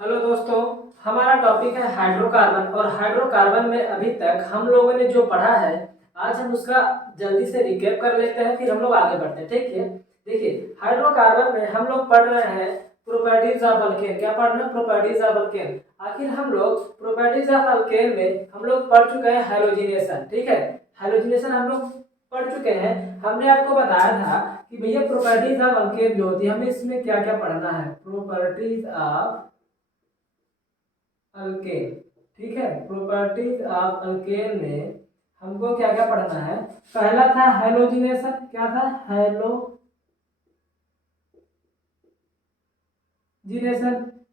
Hello दोस्तों। हमारा topic है हाइड्रोकार्बन और हाइड्रोकार्बन में अभी तक हम लोगों ने जो पढ़ा है आज हम उसका जल्दी से रिकैप कर लेते हैं, फिर हम लोग आगे बढ़ते हैं। ठीक है, देखिए हाइड्रोकार्बन में हम लोग पढ़ रहे हैं प्रॉपर्टीज ऑफ अल्केन। क्या पढ़ रहे हैं? Properties of alkane. आखिर हम लोग प्रॉपर्टीज ऑफ अल्केन में हम लोग पढ़ चुके हैं हैलोजिनेशन। ठीक है, हैलोजिनेशन हम लोग पढ़ चुके हैं। हमने आपको बताया था कि भैया प्रॉपर्टीज ऑफ अल्केन जो होती है हमें इसमें क्या क्या पढ़ना है। प्रॉपर्टीज ऑफ अल्केन, ठीक है, प्रॉपर्टीज ऑफ अल्केन में हमको क्या क्या पढ़ना है। पहला था हैलोजिनेशन। क्या था? हैलोजिनेशन।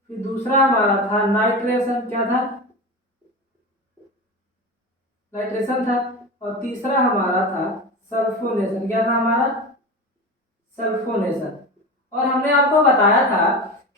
फिर दूसरा हमारा था नाइट्रेशन। क्या था? नाइट्रेशन था। और तीसरा हमारा था सल्फोनेशन। क्या था हमारा? सल्फोनेशन। और हमने आपको बताया था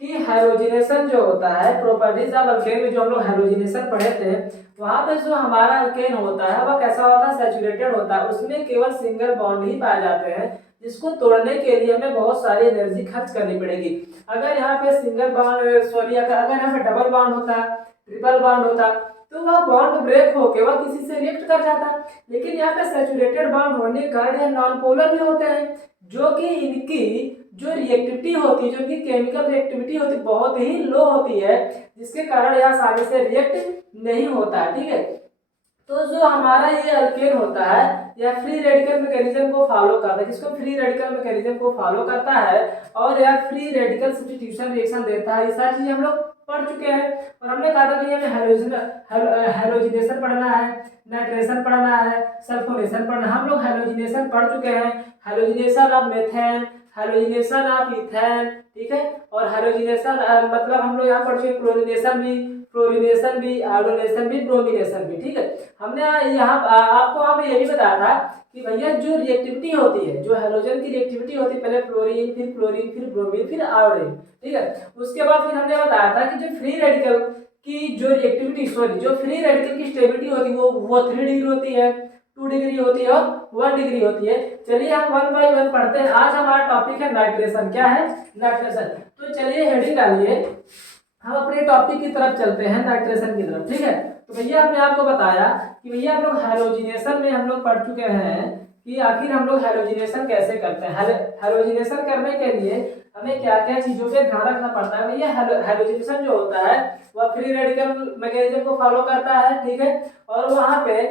कि हाइड्रोजनेशन जो होता है प्रॉपर्टीज ऑफ अल्केन में, जो हम लोग हाइड्रोजनेशन पढ़े थे, वहां पे जो हमारा अल्केन होता है वह कैसा होता है? सैचुरेटेड होता है। उसमें केवल सिंगल बॉन्ड ही पाए जाते हैं, जिसको तोड़ने के लिए हमें बहुत सारी एनर्जी खर्च करनी पड़ेगी। अगर यहाँ पे सिंगल बॉन्ड सॉरी अगर यहाँ पे डबल बॉन्ड होता, ट्रिपल बॉन्ड होता, तो वह बॉन्ड ब्रेक होके वह किसी से रिएक्ट कर जाता। लेकिन यहाँ पे सैचुरेटेड बॉन्ड होने के कारण यह नॉन पोलर भी होते हैं, जो कि इनकी जो रिएक्टिविटी होती है, जो कि केमिकल रिएक्टिविटी होती है, बहुत ही लो होती है, जिसके कारण यह आसानी से रिएक्ट नहीं होता है। ठीक है, तो जो हमारा ये अल्केन होता है यह फ्री रेडिकल मैकेनिज्म को फॉलो करता है। किसको? फ्री रेडिकल मैकेनिज्म को फॉलो करता है और यह फ्री रेडिकल सब्स्टिट्यूशन रिएक्शन देता है। ये सारी चीजें हम लोग पढ़ चुके हैं। और हमने कहा था कि हमें हैलोजिनेशन पढ़ना है, नाइट्रेशन पढ़ना है, सल्फोनेशन पढ़ना है। हम लोग हैलोजिनेशन पढ़ चुके हैं। Halogenation of methane, halogenation of ethane, ठीक है, और हैलोजिनेशन मतलब हम लोग यहाँ पढ़ चुके क्लोरीनेशन भी, फ्लोरीनेशन भी, आयोडोनेशन भी, ब्रोमिनेशन भी। ठीक है, हमने यहाँ आपको वहाँ पे ये भी बताया था कि भैया जो रिएक्टिविटी होती है, जो हैलोजन की रिएक्टिविटी होती है, पहले फ्लोरीन, फिर क्लोरीन, फिर ब्रोमीन, फिर आयोडीन। ठीक है, उसके बाद फिर हमने बताया था कि जो फ्री रेडिकल की जो रिएक्टिविटी सॉरी जो फ्री रेडिकल की स्टेबिलिटी होती है वो 3 डिग्री होती है, 2 डिग्री होती है और 1 डिग्री होती है। चलिए हम 1 बाई 1 पढ़ते हैं। आज हमारा टॉपिक है नाइट्रेशन। क्या है? नाइट्रेशन। तो चलिए हेडिंग डालिए, हम अपने टॉपिक की तरफ चलते हैं, नाइट्रेशन की तरफ। ठीक है, तो भैया हमने आपको बताया कि भैया हम लोग हैलोजिनेशन में हम लोग पढ़ चुके हैं कि आखिर हम लोग हैलोजिनेशन कैसे करते हैं। हैलोजिनेशन करने के लिए हमें क्या क्या चीजों पे ध्यान रखना पड़ता है। भैया हैलोजिनेशन जो होता है वह फ्री रेडिकल मैकेनिज्म को फॉलो करता है। ठीक है, और वहां पे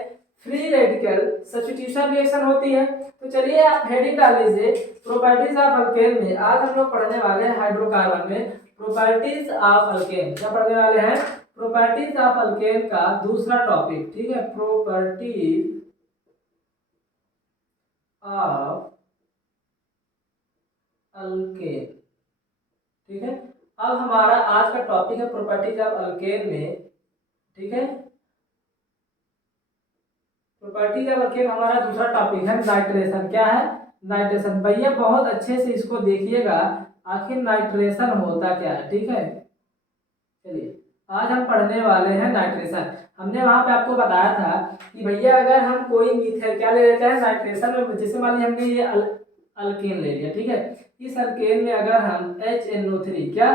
फ्री रेडिकल सब्स्टिट्यूशन रिएक्शन होती है। तो चलिए आप हेडिंग डाल लीजिए, प्रॉपर्टीज ऑफ अल्केन में आज हम लोग पढ़ने वाले हैं हाइड्रोकार्बन में प्रॉपर्टीज ऑफ अल्केन। क्या पढ़ने वाले हैं? प्रॉपर्टीज ऑफ अल्केन का दूसरा टॉपिक। ठीक है, प्रॉपर्टीज ऑफ अल्केन। ठीक है, अब हमारा आज का टॉपिक है प्रॉपर्टीज ऑफ अल्केन में। ठीक है, प्रॉपर्टीज ऑफ अल्केन हमारा दूसरा टॉपिक है नाइट्रेशन। क्या है? नाइट्रेशन। भैया बहुत अच्छे से इसको देखिएगा, आखिर नाइट्रेशन होता क्या है। ठीक है, चलिए आज हम पढ़ने वाले हैं नाइट्रेशन। हमने वहां पे आपको बताया था कि भैया अगर हम कोई मीथेन क्या ले लेते हैं नाइट्रेशन में, जैसे मान लीजिए हमने ये अल्केन ले लिया। ठीक है, इस अल्केन में अगर हम HNO3 क्या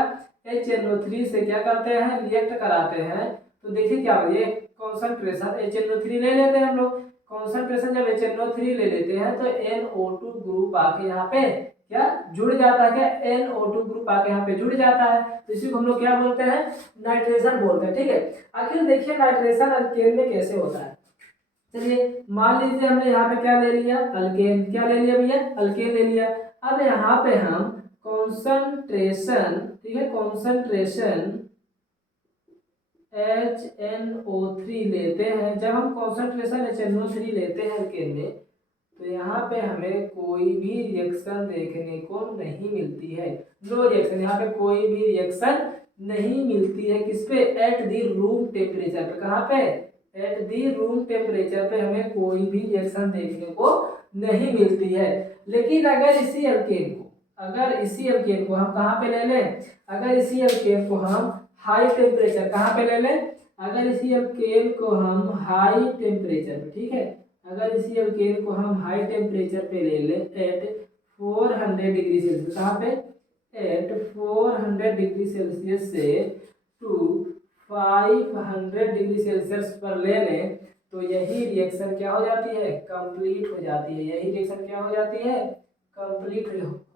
HNO3 से क्या करते हैं? रिएक्ट कराते हैं, तो देखिए क्या ये कॉन्सेंट्रेशन HNO3 ले लेते हैं हम लोग। कॉन्सेंट्रेशन जब HNO3 ले लेते हैं तो NO2 ग्रुप आके यहाँ पे क्या जुड़ जाता है? क्या NO2 ग्रुप आके यहाँ पे जुड़ जाता है, तो इसी को हम लोग क्या बोलते हैं? नाइट्रेशन बोलते हैं। ठीक है, आखिर देखिए नाइट्रेशन अल्केन में कैसे होता है। चलिए मान लीजिए हमने यहाँ पे क्या ले लिया? अल्केन। क्या ले लिया भैया? अल्केन ले लिया। अब यहाँ पे हम कॉन्सेंट्रेशन, ठीक है, कॉन्सेंट्रेशन HNO3 लेते हैं। जब हम कॉन्सेंट्रेशन HNO3 लेते हैं अल्केन में, तो यहाँ पे हमें कोई भी रिएक्शन देखने को नहीं मिलती है। नो रिएक्शन, यहाँ पे कोई भी रिएक्शन नहीं मिलती है। किस पे? एट द रूम टेम्परेचर पे। कहाँ पे? एट द रूम टेम्परेचर पे हमें कोई भी रिएक्शन देखने को नहीं मिलती है। लेकिन अगर इसी अल्केन को हम कहाँ पे ले लें? अगर इसी अल्केन को हम हाई टेम्परेचर कहाँ पे ले लें? अगर इसी अल्केन को हम हाई टेम्परेचर पे, ठीक है, अगर इसी अल्केन को हम हाई टेम्परेचर पे ले लें एट 400 डिग्री सेल्सियस, कहाँ पे? एट 400 डिग्री सेल्सियस से टू 500 डिग्री सेल्सियस पर ले लें तो यही रिएक्शन क्या हो जाती है, कंप्लीट हो जाती है। यही रिएक्शन क्या हो जाती है, कंप्लीट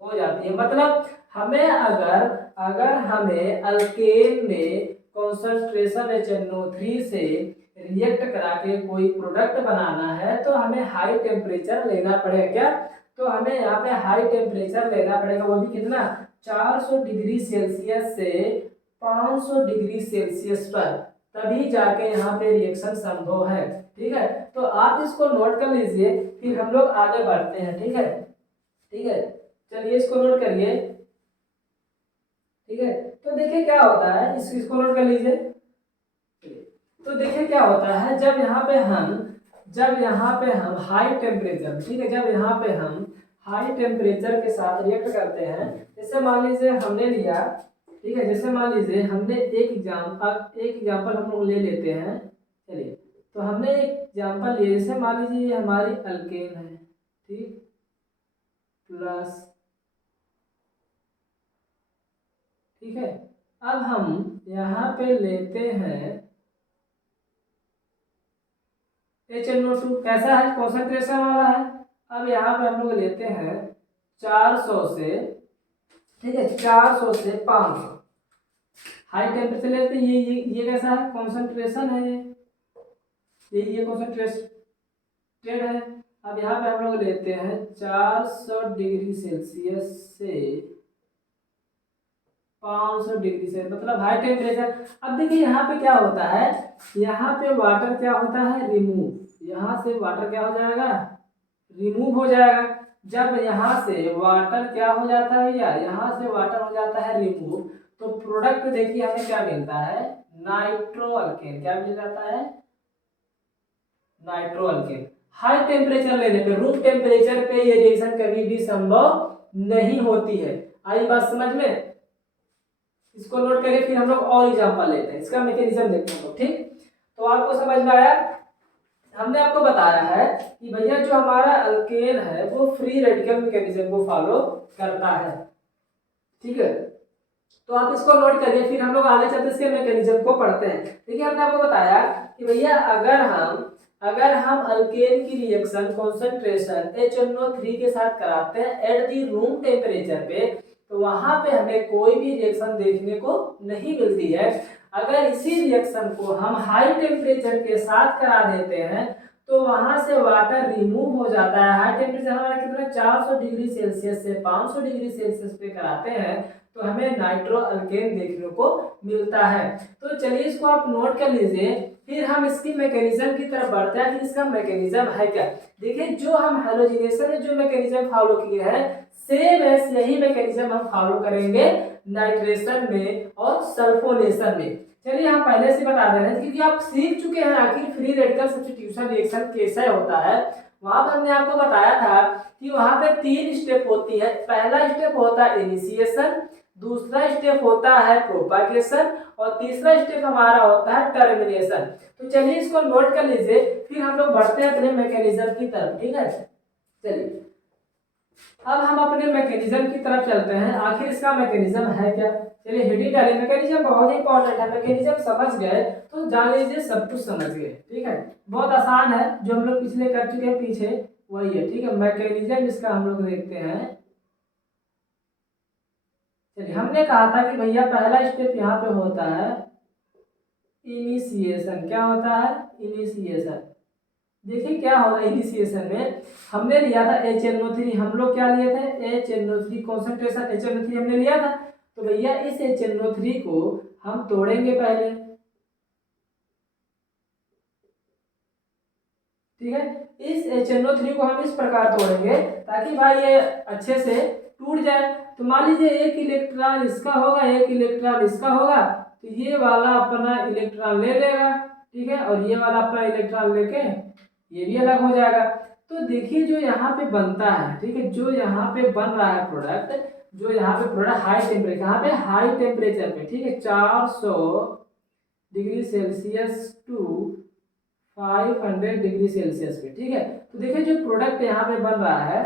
हो जाती है। मतलब हमें अगर अगर हमें अल्केन में कॉन्सेंट्रेशन HNO3 से रिएक्ट करा के कोई प्रोडक्ट बनाना है तो हमें हाई टेम्परेचर लेना पड़ेगा। क्या, तो हमें यहाँ पे हाई टेम्परेचर लेना पड़ेगा, वो भी कितना, 400 डिग्री सेल्सियस से 500 डिग्री सेल्सियस पर, तभी जाके यहाँ पे रिएक्शन संभव है। ठीक है, तो आप इसको नोट कर लीजिए, फिर हम लोग आगे बढ़ते हैं। ठीक है, ठीक है, चलिए इसको नोट करिए। ठीक है, तो देखिए क्या होता है, इसको नोट कर लीजिए। तो देखिए क्या होता है, जब यहाँ पे हम हाई टेम्परेचर, ठीक है, जब यहाँ पे हम हाई टेम्परेचर के साथ रिएक्ट करते हैं, जैसे मान लीजिए हमने लिया, ठीक है, जैसे मान लीजिए हमने एक एग्जाम्पल हम लोग ले लेते हैं। चलिए, तो हमने एक एग्जाम्पल लिए, जैसे मान लीजिए ये हमारी अल्केन है, ठीक, प्लस, ठीक है, अब हम यहाँ पे लेते हैं HNO2, कैसा है, कॉन्सेंट्रेशन वाला है। अब यहाँ पे हम लोग लेते हैं 400 से, ठीक है, 400 से 500 हाई टेम्परेचर लेते हैं। ये कैसा है, कॉन्सेंट्रेशन है, ये कॉन्सेंट्रेटेड है। अब यहाँ पे हम लोग लेते हैं 400 डिग्री सेल्सियस से 500 डिग्री से, मतलब हाई टेम्परेचर। अब देखिए यहाँ पे क्या होता है, यहाँ पे वाटर क्या होता है, रिमूव, यहाँ से वाटर क्या हो जाएगा, रिमूव हो जाएगा। जब यहाँ से वाटर क्या हो जाता है भैया, यहाँ से वाटर हो जाता है रिमूव, तो प्रोडक्ट देखिए हमें क्या मिलता है, नाइट्रो अल्केन। क्या मिल जाता है, नाइट्रो अल्केन। हाई टेम्परेचर लेने पे, रूम टेम्परेचर पे ये रिएक्शन कभी भी संभव नहीं होती है। आई बात समझ में, इसको नोट करिए, फिर हम लोग और एग्जांपल लेते हैं, इसका मैकेनिज्म देखते हैं। ठीक, तो आपको समझ में आया। हमने आपको बताया है कि भैया जो हमारा अल्केन है वो फ्री रेडिकल मैकेनिज्म को फॉलो करता है। ठीक है, तो आप इसको नोट करिए, फिर हम लोग आगे चलते इसके मैकेनिज्म को पढ़ते हैं। देखिए हमने आपको बताया कि भैया अगर हम अल्केन की रिएक्शन कॉन्सेंट्रेशन HNO3 के साथ कराते हैं एट दी रूम टेम्परेचर पे, तो वहां पे हमें कोई भी रिएक्शन देखने को नहीं मिलती है। अगर इसी रिएक्शन को हम हाई टेम्परेचर के साथ करा देते हैं तो वहां से वाटर रिमूव हो जाता है। हाई टेम्परेचर हमारा कितना, 400 डिग्री सेल्सियस से 500 डिग्री सेल्सियस पे कराते हैं तो हमें नाइट्रो अल्केन देखने को मिलता है। तो चलिए इसको आप नोट कर लीजिए, फिर हम इसकी मैकेनिज्म की तरफ बढ़ते हैं कि इसका मैकेनिज्म है क्या। देखिए जो हम हैलोजिनेशन में जो मैकेनिज्म फॉलो किए हैं, सेम ऐसे यही मैकेनिज्म हम फॉलो करेंगे नाइट्रेशन में और सल्फोनेशन में। चलिए हम पहले से बता दे रहे हैं क्योंकि आप सीख चुके हैं आखिर फ्री रेडिकल सब्स्टिट्यूशन रिएक्शन कैसे होता है। वहां पर हमने आपको बताया था कि वहां पे 3 स्टेप होती है। पहला स्टेप होता है इनिशिएशन, दूसरा स्टेप होता है प्रोपागेशन और तीसरा स्टेप हमारा होता है टर्मिनेशन। तो चलिए इसको नोट कर लीजिए, फिर हम लोग बढ़ते हैं अपने मैकेनिज्म की तरफ। ठीक है, चलिए अब हम अपने मैकेनिज्म की तरफ चलते हैं, आखिर इसका मैकेनिज्म है क्या। चलिए हेडिंग डालिए, मैकेनिज्म बहुत ही इंपॉर्टेंट है। मैकेनिज्म समझ गए तो जान लीजिए सब कुछ समझ गए। ठीक है, बहुत आसान है, जो हम लोग पिछले कर चुके हैं पीछे वही है। ठीक है, मैकेनिज्म इसका हम लोग देखते हैं। चलिए हमने कहा था कि भैया पहला स्टेप यहाँ पे होता है इनिशिएशन। क्या होता है, इनिशिएशन। देखिए क्या हो रहा है इनिशिएशन में, हमने लिया था HNO3। हम लोग क्या लिए थे, HNO3 कॉन्सेंट्रेशन HNO3 हमने लिया था। तो भैया इस HNO3 को हम तोड़ेंगे पहले। ठीक है, इस HNO3 को हम इस प्रकार तोड़ेंगे ताकि भाई ये अच्छे से टूट जाए। तो मान लीजिए एक इलेक्ट्रॉन इसका होगा, एक इलेक्ट्रॉन इसका होगा, तो ये वाला अपना इलेक्ट्रॉन ले लेगा। ठीक है, और ये वाला अपना इलेक्ट्रॉन लेके ये भी अलग हो जाएगा। तो देखिए जो यहाँ पे बनता है, ठीक है, जो यहाँ पे बन रहा है प्रोडक्ट, जो यहाँ पे प्रोडक्ट हाई टेम्परेचर, यहाँ पे हाई टेम्परेचर पे, ठीक है, 400 degree Celsius to 500 degree Celsius पे। ठीक है, तो देखिए जो प्रोडक्ट यहाँ पे बन रहा है,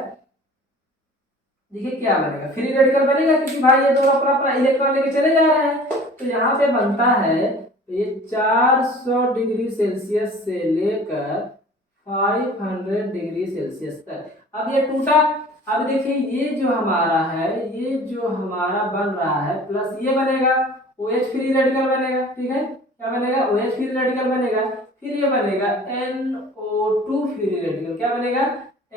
देखिए क्या बनेगा, फ्री रेडिकल बनेगा क्योंकि भाई ये दोनों अपना अपना इलेक्ट्रॉन लेके चले जा रहे हैं। तो यहाँ पे बनता है ये 400 डिग्री सेल्सियस से लेकर 500 डिग्री सेल्सियस तक। अब ये टूटा, अब देखिए ये जो हमारा है, ये जो हमारा बन रहा है प्लस ये बनेगा OH फ्री रेडिकल बनेगा, ठीक है, क्या बनेगा, OH फ्री रेडिकल बनेगा, फिर ये बनेगा NO2 फ्री रेडिकल, क्या बनेगा,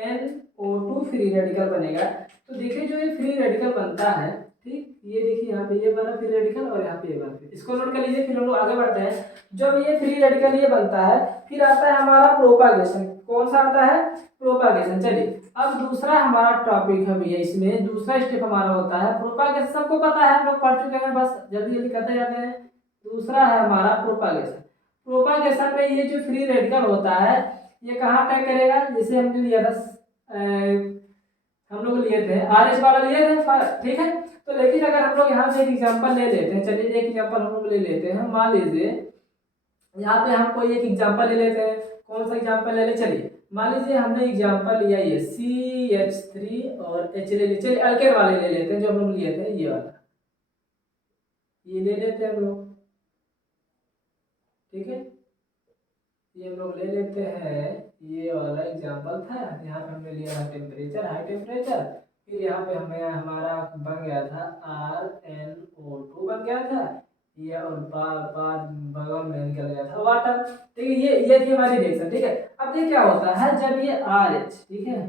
NO2 फ्री रेडिकल बनेगा। तो देखिए जो ये फ्री रेडिकल बनता है, ठीक, ये देखिए यहाँ पे ये बना फ्री रेडिकल और यहाँ पे ये बना, इसको नोट कर लीजिए, फिर हम लोग आगे बढ़ते हैं। जब ये फ्री रेडिकल ये बनता है, फिर आता है हमारा प्रोपागेशन। कौन सा आता है, प्रोपागेशन। चलिए अब दूसरा हमारा टॉपिक है भैया, इसमें दूसरा स्टेप हमारा होता है प्रोपागेशन। सबको पता है, हम लोग पढ़ चुके हैं, बस जल्दी जल्दी करते जाते हैं। दूसरा है हमारा प्रोपागेशन। प्रोपागेशन में ये जो फ्री रेडिकल होता है ये कहाँ अटैक करेगा, जैसे हमने लिया था, हम लोग लिए थे RH वाला लिए थे, ठीक है। तो लेकिन अगर हम लोग यहाँ से एक एग्जांपल ले लेते हैं, चलिए एक एग्जांपल हम लोग ले लेते हैं। मान लीजिए यहाँ पे हम कोई एक एग्जांपल ले लेते हैं, कौन सा एग्जांपल ले ले, चलिए मान लीजिए हमने एग्जांपल लिया ये CH3 और H ले लीजिए, चलिए अल्केन वाले ले लेते हैं जो हम लोग लिए थे, ये वाला ये ले लेते हैं हम लोग, ठीक है, ये हम लोग ले लेते हैं। ये वाला एग्जांपल था, यहाँ पे हमने लिया था टेम्परेचर, हाई टेम्परेचर, फिर यहाँ पे हमें हमारा बन गया था RnO2 बन गया था ये, और बाद बगल में निकल गया था वाटर, ठीक है। ये थी हमारी रिएक्शन, ठीक है। अब ये क्या होता है, जब ये RH, ठीक है,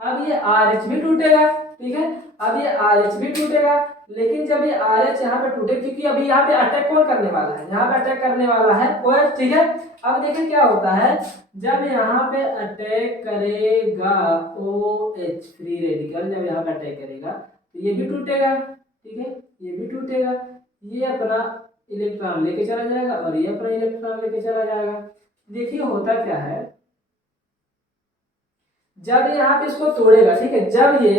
अब ये RH भी टूटेगा, ठीक है, अब ये RH भी टूटेगा, लेकिन जब ये RH यहाँ पे टूटे, क्योंकि अभी यहाँ पे अटैक कौन करने वाला है, यहाँ पे अटैक करने वाला है OH, ठीक है। अब देखिए क्या होता है, जब यहाँ पे अटैक करेगा OH फ्री रेडिकल, जब यहाँ पे अटैक करेगा तो ये भी टूटेगा, ठीक है, ये भी टूटेगा, ये अपना इलेक्ट्रॉन लेके चला जाएगा और ये अपना इलेक्ट्रॉन लेके चला जाएगा। देखिए होता क्या है, जब यहाँ पे इसको तोड़ेगा, ठीक है, जब ये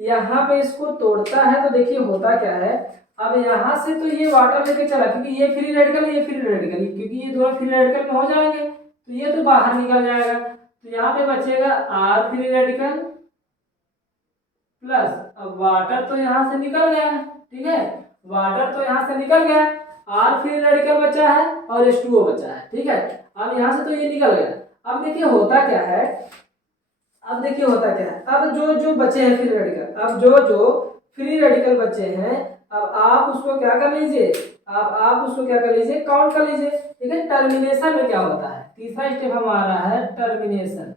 यहाँ पे इसको तोड़ता है तो देखिए होता क्या है, अब यहाँ से तो ये वाटर लेके चला, क्योंकि ये फ्री रेडिकल, ये फ्री रेडिकल, क्योंकि ये दोनों फ्री रेडिकल में हो जाएंगे तो ये तो बाहर निकल जाएगा, तो यहाँ पे बचेगा R फ्री रेडिकल प्लस, अब वाटर तो यहाँ से निकल गया, ठीक है, वाटर तो यहाँ से निकल गया, R फ्री रेडिकल बचा है और H2O बचा है, ठीक है। अब यहाँ से तो ये निकल गया। अब देखिए होता क्या है, अब देखिए होता क्या है, अब जो जो बचे हैं फ्री रेडिकल, अब जो जो फ्री रेडिकल बचे हैं, अब आप उसको क्या कर लीजिए, अब आप उसको क्या कर लीजिए, काउंट कर लीजिए, ठीक है। टर्मिनेशन में क्या होता है, तीसरा स्टेप हमारा है टर्मिनेशन।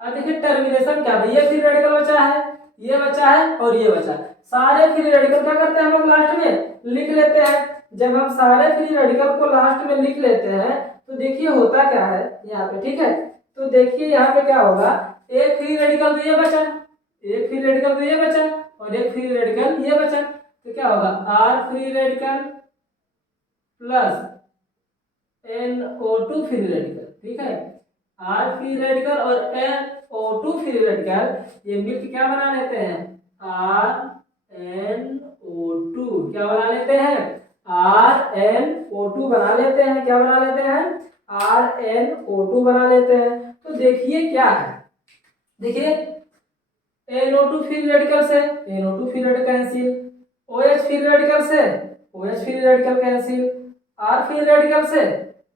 अब देखिए टर्मिनेशन क्या है, ये फ्री रेडिकल बचा है, ये बचा है और ये बचा है, सारे फ्री रेडिकल क्या करते हैं हम लोग लास्ट में लिख लेते हैं। जब हम सारे फ्री रेडिकल को लास्ट में लिख लेते हैं तो देखिए होता क्या है यहाँ पे, ठीक है। तो देखिए यहाँ पे क्या होगा, एक फ्री रेडिकल तो ये बचा, एक फ्री रेडिकल तो ये बचा और एक फ्री रेडिकल ये बचा, तो क्या होगा, R free radical plus NO2 free radical, ठीक है, R फ्री रेडिकल और NO2 फ्री रेडिकल ये मिलकर क्या बना लेते हैं, RnO2, क्या बना लेते हैं, RnO2 बना लेते हैं, क्या बना लेते हैं, RnO2 बना लेते हैं। तो देखिए क्या है, देखिए NO2 फ्री रेडिकल से NO2 free radical cancel, OH free radical से OH free radical cancel, R free radical से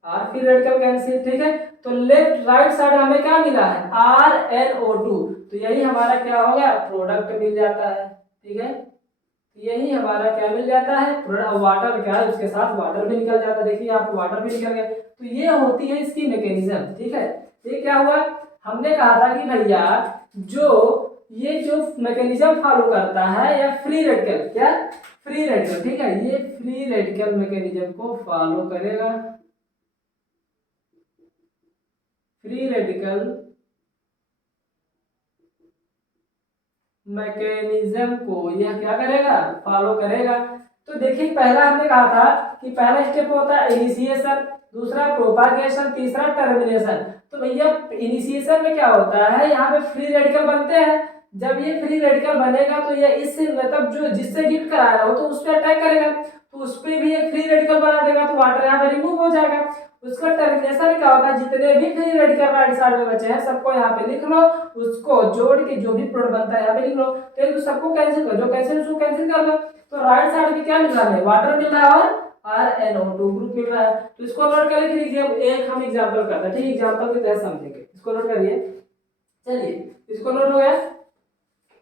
R फ्री रेडिकल कैंसिल, ठीक है। तो लेफ्ट राइट साइड हमें क्या मिला है, RnO2, तो यही हमारा क्या हो गया, प्रोडक्ट मिल जाता है, ठीक है, यही हमारा क्या मिल जाता है, वाटर क्या है, उसके साथ वाटर भी निकल जाता है, देखिए आपको वाटर भी निकल गया। तो ये होती है इसकी मैकेनिज्म, ठीक है। ये क्या हुआ, हमने कहा था कि भैया जो ये जो मैकेनिज्म फॉलो करता है या फ्री रेडिकल, क्या फ्री रेडिकल, ठीक है, ये फ्री रेडिकल मैकेनिज्म को फॉलो करेगा, फ्री रेडिकल मैकेनिज्म को यह क्या करेगा, फॉलो करेगा। तो देखिए पहला हमने कहा था कि पहला स्टेप होता है इनिशिएशन, दूसरा प्रोपागेशन, तीसरा टर्मिनेशन। तो भैया इनिशिएशन में क्या होता है, यहाँ पे फ्री रेडिकल बनते हैं, जब ये फ्री रेडिकल बनेगा तो ये इससे मतलब जो जिससे गिफ्ट करा रहा हो तो उस पर अटैक करेगा, तो उस पर भी एक फ्री रेडिकल बना देगा, तो वाटर यहाँ पे रिमूव हो जाएगा। उसका टर्मिनेशन क्या होता है, जितने भी फ्री रेडिकल राइट साइड में बचे हैं सबको यहाँ पे लिख लो, उसको जोड़ के जो भी प्रोडक्ट बनता है यहाँ पे लिख लो। तो सबको कैंसिल कर, जो कैंसिल उसको कैंसिल कर लो। तो राइट साइड में क्या मिल रहा है, वाटर मिल रहा है और RnO2 ग्रुप मिल रहा है। तो इसको नोट कर लीजिए, फिर एक हम एग्जांपल करते हैं, ठीक है, एग्जांपल के तहत समझेंगे, इसको नोट करिए। चलिए इसको नोट हो गया।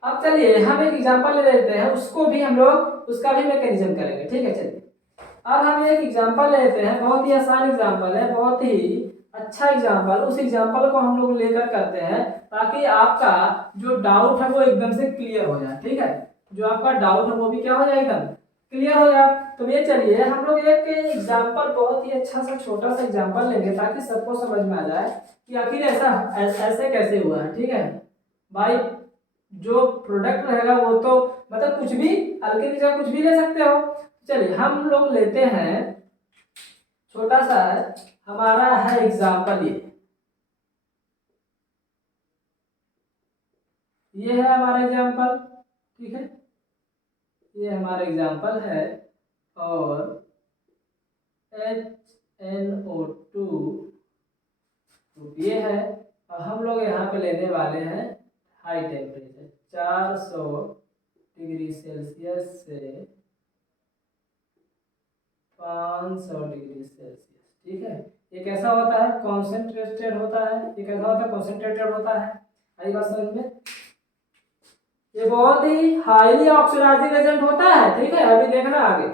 अब चलिए हम एक एग्जांपल ले लेते हैं, उसको भी हम लोग उसका भी मैकेनिज्म करेंगे, ठीक है। चलिए अब हम एक एग्जांपल ले लेते हैं, बहुत ही आसान एग्जांपल है, बहुत ही अच्छा एग्जांपल। उस एग्जांपल को हम लोग लेकर करते हैं ताकि आपका जो डाउट है वो एकदम से क्लियर हो जाए, ठीक है। जो आपका डाउट है वो भी क्या हो जाए, एकदम क्लियर हो जाए। तो ये चलिए हम लोग एक एग्जांपल, बहुत ही अच्छा सा छोटा सा एग्जांपल लेंगे ताकि सबको समझ में आ जाए कि आखिर ऐसे कैसे हुआ है, ठीक है भाई। जो प्रोडक्ट रहेगा वो तो मतलब कुछ भी हल्के की जगह कुछ भी ले सकते हो। चलिए हम लोग लेते हैं छोटा सा, हमारा है एग्जांपल, ये है हमारा एग्जांपल, ठीक है, ये हमारा एग्जांपल है। और HNO2 ये है। और हम लोग यहाँ पे लेने वाले हैं हाई टेम्परेचर 400 डिग्री सेल्सियस से 500 डिग्री सेल्सियस, ठीक है। ये कैसा होता है, कॉन्सेंट्रेटेड होता है। ये कैसा होता है, कॉन्सेंट्रेटेड होता है। आई बात समझ में। ये बहुत ही हाईली ऑक्सीडाइजिंग एजेंट होता है, ठीक है। अभी देखना आगे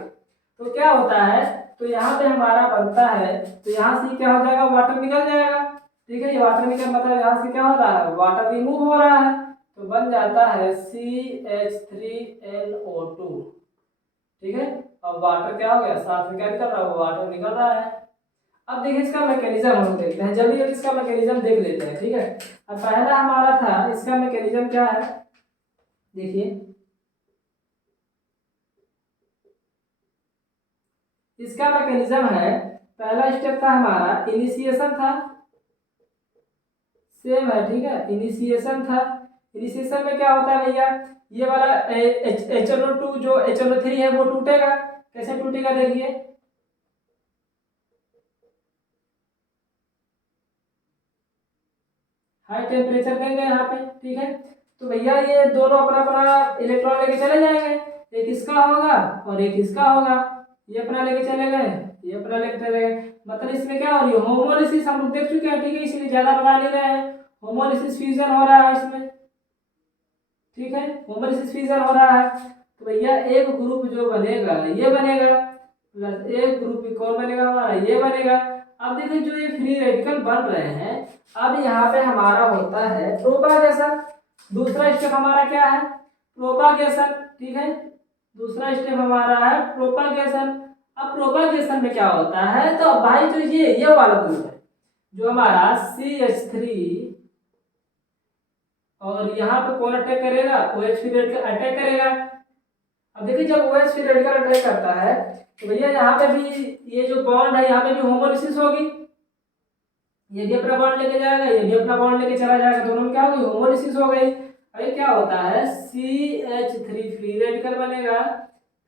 तो क्या होता है। तो यहाँ पे हमारा बनता है, तो यहाँ से क्या हो जाएगा, वाटर निकल जाएगा, ठीक है। ये वाटर निकल मतलब यहाँ से क्या हो रहा है, वाटर रिमूव हो रहा है, तो बन जाता है CH3NO2, ठीक है। अब वाटर क्या हो गया, साथ में क्या निकल रहा है, वाटर निकल रहा है। अब देखिए इसका मैकेनिज्म हम देखते हैं, जल्दी जल्दी इसका मैकेनिज्म देख लेते हैं, ठीक है। अब पहला हमारा था, इसका मैकेनिज्म क्या है देखिए। इसका मैकेनिज्म है, पहला स्टेप था हमारा इनिशिएशन था, सेम है, ठीक है, इनिशिएशन था। इनिशिएशन में क्या होता है भैया, ये वाला HNO2 जो HNO3 है वो टूटेगा। कैसे टूटेगा देखिए, हाई टेम्परेचर देंगे यहाँ पे, ठीक है। तो भैया ये दोनों अपना अपना इलेक्ट्रॉन लेके चले जाएंगे, एक इसका होगा और एक इसका होगा। ये अपना लेके चले गए, ये अपना लेके चले गए, मतलब इसमें क्या हो रही है, होमोलिसिस हम लोग देख चुके हैं, ठीक है, इसलिए ज्यादा बता नहीं रहे हैं। होमोलिसिस फ्यूजन हो रहा है इसमें, ठीक है, होमोलिसिस फ्यूजन हो रहा है। तो भैया एक ग्रुप जो बनेगा ये बनेगा, प्लस एक ग्रुप कौन बनेगा हमारा, ये बनेगा। अब देखिए जो ये फ्री रेडिकल बन रहे हैं, अब यहाँ पे हमारा होता है प्रोपागेशन। दूसरा स्टेप हमारा क्या है, प्रोपागेशन, ठीक है। दूसरा स्टेप हमारा है प्रोपागेशन। अब प्रोपागेशन में क्या होता है, तो भाई जो ये वाला ग्रुप है जो हमारा CH3, और यहाँ पे कौन अटैक करेगा, OH फ्री रेडिकल अटैक करेगा। अब देखिए जब OH फ्री रेडिकल अटैक करता है तो भैया यहाँ पे भी ये जो बॉन्ड है यहाँ पे भी होमोलिसिस होगी, ये भी अपना बॉन्ड लेके जाएगा, ये भी अपना बॉन्ड लेके चला जाएगा, दोनों में क्या होगी, होमोलिसिस हो गई। अभी क्या होता है, CH3 फ्री रेडिकल बनेगा,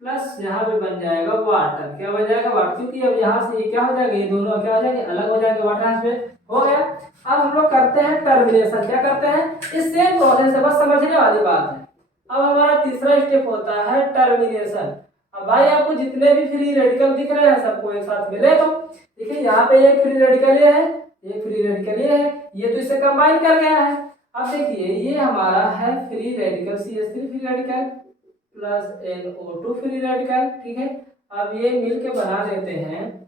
प्लस यहाँ पे बन जाएगा वाटर, क्या बन जाएगा, वाटर, क्योंकि अब यहाँ से ये क्या हो जाएगा, ये दोनों क्या हो जाएंगे, अलग हो जाएंगे, वाटर यहाँ पे हो गया। अब हम लोग करते हैं टर्मिनेशन, क्या करते हैं, इस सेम प्रोसेस है, बस समझने वाली बात है। अब हमारा तीसरा स्टेप होता है टर्मिनेशन। अब भाई आपको जितने भी फ्री रेडिकल दिख रहे हैं सबको एक साथ मिले, तो देखिए यहाँ पे एक फ्री रेडिकल ये है, एक फ्री रेडिकल ये है, ये तो इससे कंबाइन कर गया है। अब देखिए ये हमारा है free radical CH3 free radical plus NO2 free radical, ठीक है। अब ये मिलके बना देते हैं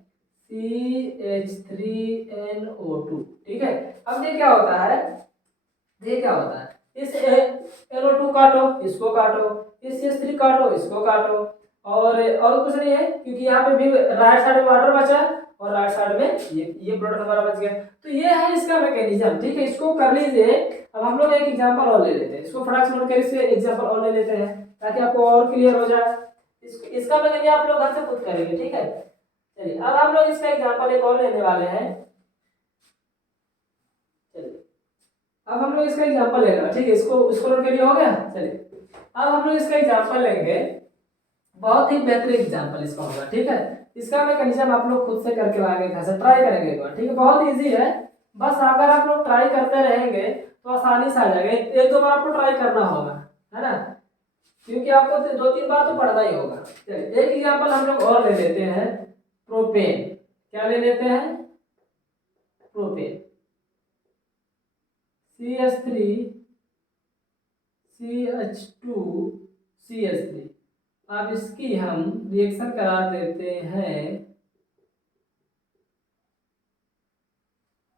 CH3NO2, ठीक है। अब ये क्या होता है, ये क्या होता है, इस NO2 काटो, इसको काटो, इस CH3 काटो, इसको काटो, और कुछ नहीं है क्योंकि यहाँ पे भी राइट साइड में वाटर बचा और राइट साइड में ये प्रोडक्ट हमारा बच गया। तो ये है इसका मैकेनिज्म, ठीक है, इसको कर लीजिए। अब हम लोग एक एग्जांपल और ले लेते हैं, इसको फटाक से नोट करके इससे एग्जांपल और ले लेते हैं ताकि आपको और क्लियर हो जाए। इसका मैकेनिज्म आप लोग घर से खुद करेंगे, ठीक है। चलिए अब हम लोग इसका एग्जांपल एक और लेने वाले हैं। चलिए अब हम लोग इसका एग्जांपल लेना, ठीक है, इसको नोट करिए, हो गया। चलिए अब हम लोग इसका एग्जांपल लेंगे, बहुत ही बेहतरीन एग्जाम्पल इसका होगा, ठीक है। इसका मैकेनिज्म आप लोग खुद से करके लाएंगे, घर से ट्राई करेंगे एक बार, ठीक है। बहुत इजी है, बस अगर आप लोग ट्राई करते रहेंगे तो आसानी से आ जाएगा। एक दो बार आपको ट्राई करना होगा, है ना, क्योंकि आपको दो तीन बार तो पढ़ना ही होगा। चलिए एक एग्जाम्पल हम लोग और ले लेते हैं, प्रोपेन। क्या ले लेते हैं? प्रोपेन। CH3 CH2 CH3। अब इसकी हम रिएक्शन करा देते हैं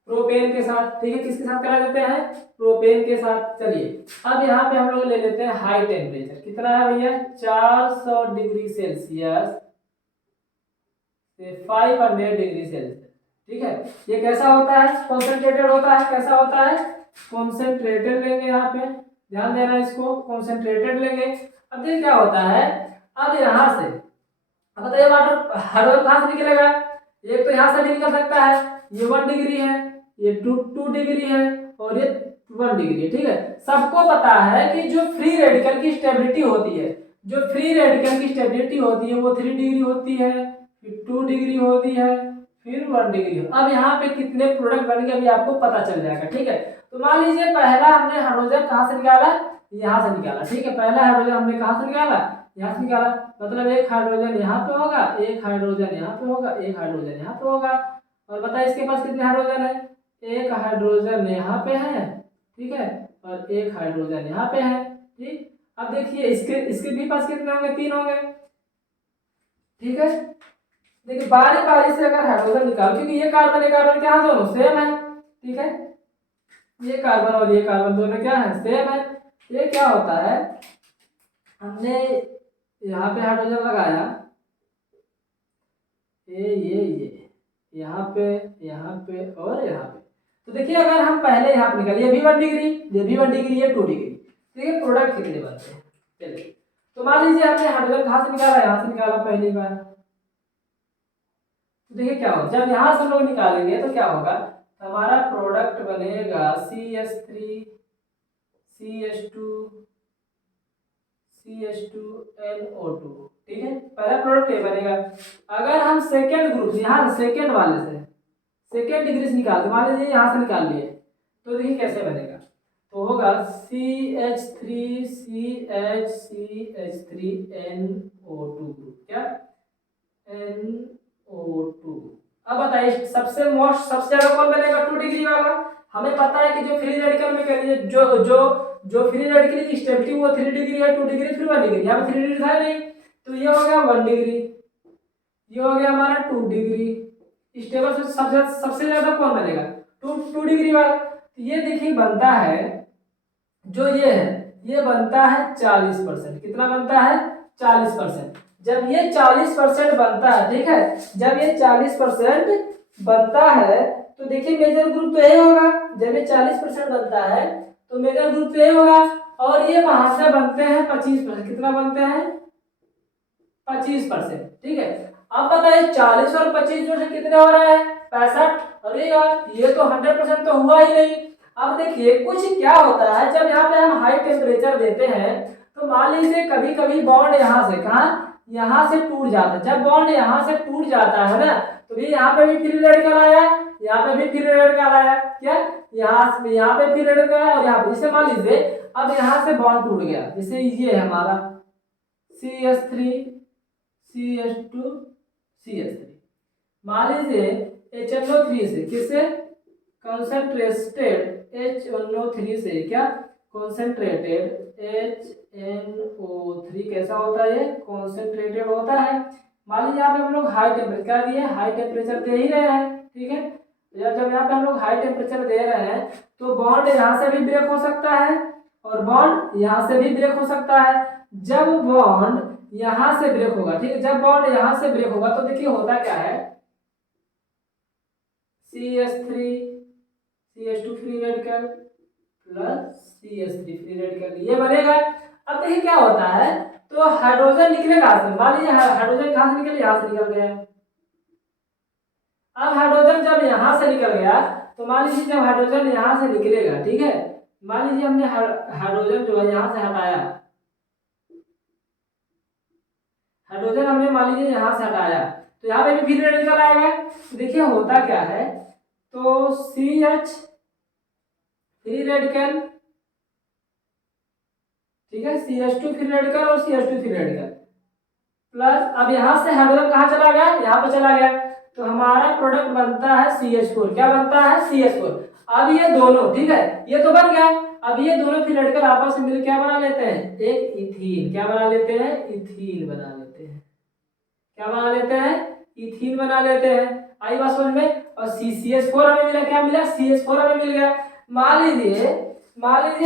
प्रोपेन के साथ, ठीक है। किसके साथ करा देते हैं? प्रोपेन के साथ। चलिए अब यहाँ पे हम लोग ले लेते हैं हाई टेम्परेचर। कितना है भैया? 400 डिग्री सेल्सियस से 500 डिग्री सेल्सियस, ठीक है। ये कैसा होता है? कॉन्सेंट्रेटेड होता है। कैसा होता है? कॉन्सेंट्रेटेड लेंगे, यहाँ पे ध्यान देना इसको, कॉन्सेंट्रेटेड लेंगे। अब देखिए क्या होता है, अब यहाँ से, अब बताइए वाटर हाइड्रोजन कहाँ से निकलेगा? एक तो यहाँ से भी निकल सकता है, ये 1 डिग्री है, ये 2 डिग्री है, और ये 1 डिग्री है, ठीक है। सबको पता है कि जो फ्री रेडिकल की स्टेबिलिटी होती है, जो फ्री रेडिकल की स्टेबिलिटी होती है वो 3 डिग्री होती है, फिर 2 डिग्री होती है, फिर 1 डिग्री। अब यहाँ पे कितने प्रोडक्ट बन गए अभी आपको पता चल जाएगा, ठीक है। तो मान लीजिए पहला हमने हाइड्रोजन कहाँ से निकाला? यहाँ से निकाला, ठीक है। पहला हाइड्रोजन हमने कहाँ से निकाला? यहाँ से निकाला। मतलब एक हाइड्रोजन यहाँ पे होगा, एक हाइड्रोजन यहाँ पे होगा, एक हाइड्रोजन यहाँ पे होगा। और बताइए इसके पास कितने हाइड्रोजन है? एक हाइड्रोजन यहाँ पे है, ठीक है, और एक हाइड्रोजन यहाँ पे है, ठीक। अब देखिए इसके इसके भी पास कितने होंगे? 3 होंगे, ठीक है। देखिए बारी बारी से अगर हाइड्रोजन निकालो, क्योंकि ये कार्बन क्या दोनों सेम है, ठीक है। ये कार्बन और ये कार्बन दोनों क्या है? सेम है। ये क्या होता है, हमने यहाँ पे हाइड्रोजन लगाया, ये यहाँ पे, यहाँ पे और यहाँ पे। तो देखिए अगर हम पहले यहाँ पे निकाले, ये भी 1 डिग्री, ये भी 1 डिग्री, ये 2 डिग्री, तो ये प्रोडक्ट कितने बनते हैं? चलिए तो मान लीजिए हमने हाइड्रोजन कहाँ से निकाला? यहाँ से निकाला पहली बार। तो देखिए क्या होगा, जब यहाँ से हम लोग निकालेंगे तो क्या होगा, हमारा प्रोडक्ट बनेगा CH3 CH2 CH2NO2, ठीक है। पहला प्रोडक्ट ये बनेगा। अगर हम सेकेंड ग्रुप यहाँ सेकेंड वाले से सेकेंड डिग्री से निकालते, मान लीजिए यहाँ से निकाल लिए, तो देखिए कैसे बनेगा। तो होगा CH3CH3NO2 ग्रुप, क्या? NO2। अब बताइए सबसे ज्यादा कौन बनेगा? 2 डिग्री वाला। हमें पता है कि जो फ्री रेडिकल में करिए, जो जो जो फ्री रेडिकल की स्टेबिलिटी वो 3 डिग्री है, 2 डिग्री, फिर 1 डिग्री। यहाँ पे 3 डिग्री था नहीं, तो ये हो गया 1 डिग्री, ये हो गया हमारा 2 डिग्री। स्टेबल से सबसे ज्यादा कौन बनेगा? 2 डिग्री वाला। तो ये देखिए बनता है, जो ये है ये बनता है 40%। कितना बनता है? 40%। जब ये 40% बनता है, ठीक है, जब ये 40% बनता है तो देखिए मेजर ग्रुप तो यही होगा। जब ये 40% बनता है तो मेजर ग्रुप तो यही होगा, और ये वहां से बनते हैं 25%। कितना बनते हैं? 25%, ठीक है। अब बताइए 40 और 25 जो है कितने हो रहा है? 65। अरे यार ये तो 100% तो हुआ ही नहीं। अब देखिए कुछ क्या होता है, जब यहाँ पे हम हाई टेम्परेचर देते हैं तो मान लीजिए कभी कभी बॉन्ड यहाँ से कहा, यहाँ से टूट जाता है। जब बॉन्ड यहाँ से टूट जाता है ना, तो भी यहाँ पे भी फ्री रेडिकल आया, यहाँ पे भी फ्री रेडिकल आया, क्या? यहाँ पे फ्री रेडिकल आया, और यहाँ पे जैसे मान लीजिए अब यहाँ से बॉन्ड टूट गया, जैसे ये है हमारा CH3 CH2 CH3। मान लीजिए HNO3 से, किससे? कंसंट्रेटेड HNO3 से, क्या? कंसंट्रेटेड HNO3 कैसा होता है? ये कंसंट्रेटेड होता है। मान लीजिए यहाँ पे हम लोग हाई टेम्परेचर क्या दिए? हाई टेम्परेचर दे ही रहे हैं, ठीक है। जब यहाँ पे हम लोग हाई टेम्परेचर दे रहे हैं तो बॉन्ड यहाँ से भी ब्रेक हो सकता है, और बॉन्ड यहाँ से भी ब्रेक हो सकता है। जब बॉन्ड यहां से ब्रेक होगा, ठीक है, जब बॉन्ड यहां से ब्रेक होगा तो देखिए होता क्या है, CH3 CH2 free radical plus CH3 free radical, ये बनेगा। अब देखिए क्या होता है, तो हाइड्रोजन निकलेगा से, मान लीजिए हाइड्रोजन कहां से निकले? यहां से निकल गया। अब हाइड्रोजन जब यहां से निकल गया तो मान लीजिए जब हाइड्रोजन यहां से निकलेगा, ठीक है, मान लीजिए हमने हाइड्रोजन जो है यहां से हटाया, हाइड्रोजन हमने मान लीजिए यहाँ से हटाया तो यहाँ पे भी फ्री रेडिकल आएगा। तो देखिए होता क्या है, तो सी एच फ्री रेडिकल, ठीक है, C H two free radical और C H two free radical plus, अब यहाँ से हाइड्रोजन कहाँ चला गया, यहाँ पे चला गया, तो हमारा प्रोडक्ट बनता है सी एच फोर। क्या बनता है, सी एच फोर। अब ये दोनों, ठीक है, ये तो बन गया। अब ये दोनों फ्री रेडिकल आपस में मिलकर क्या बना लेते हैं, एक इथीन। क्या बना लेते हैं, इथीन बना लेते हैं। क्या बना लेते हैं, इथीन बना लेते हैं। आई बात समझ में। और CCH4 हमें मिला, क्या मिला, CH4 हमें मिल गया। मान लीजिए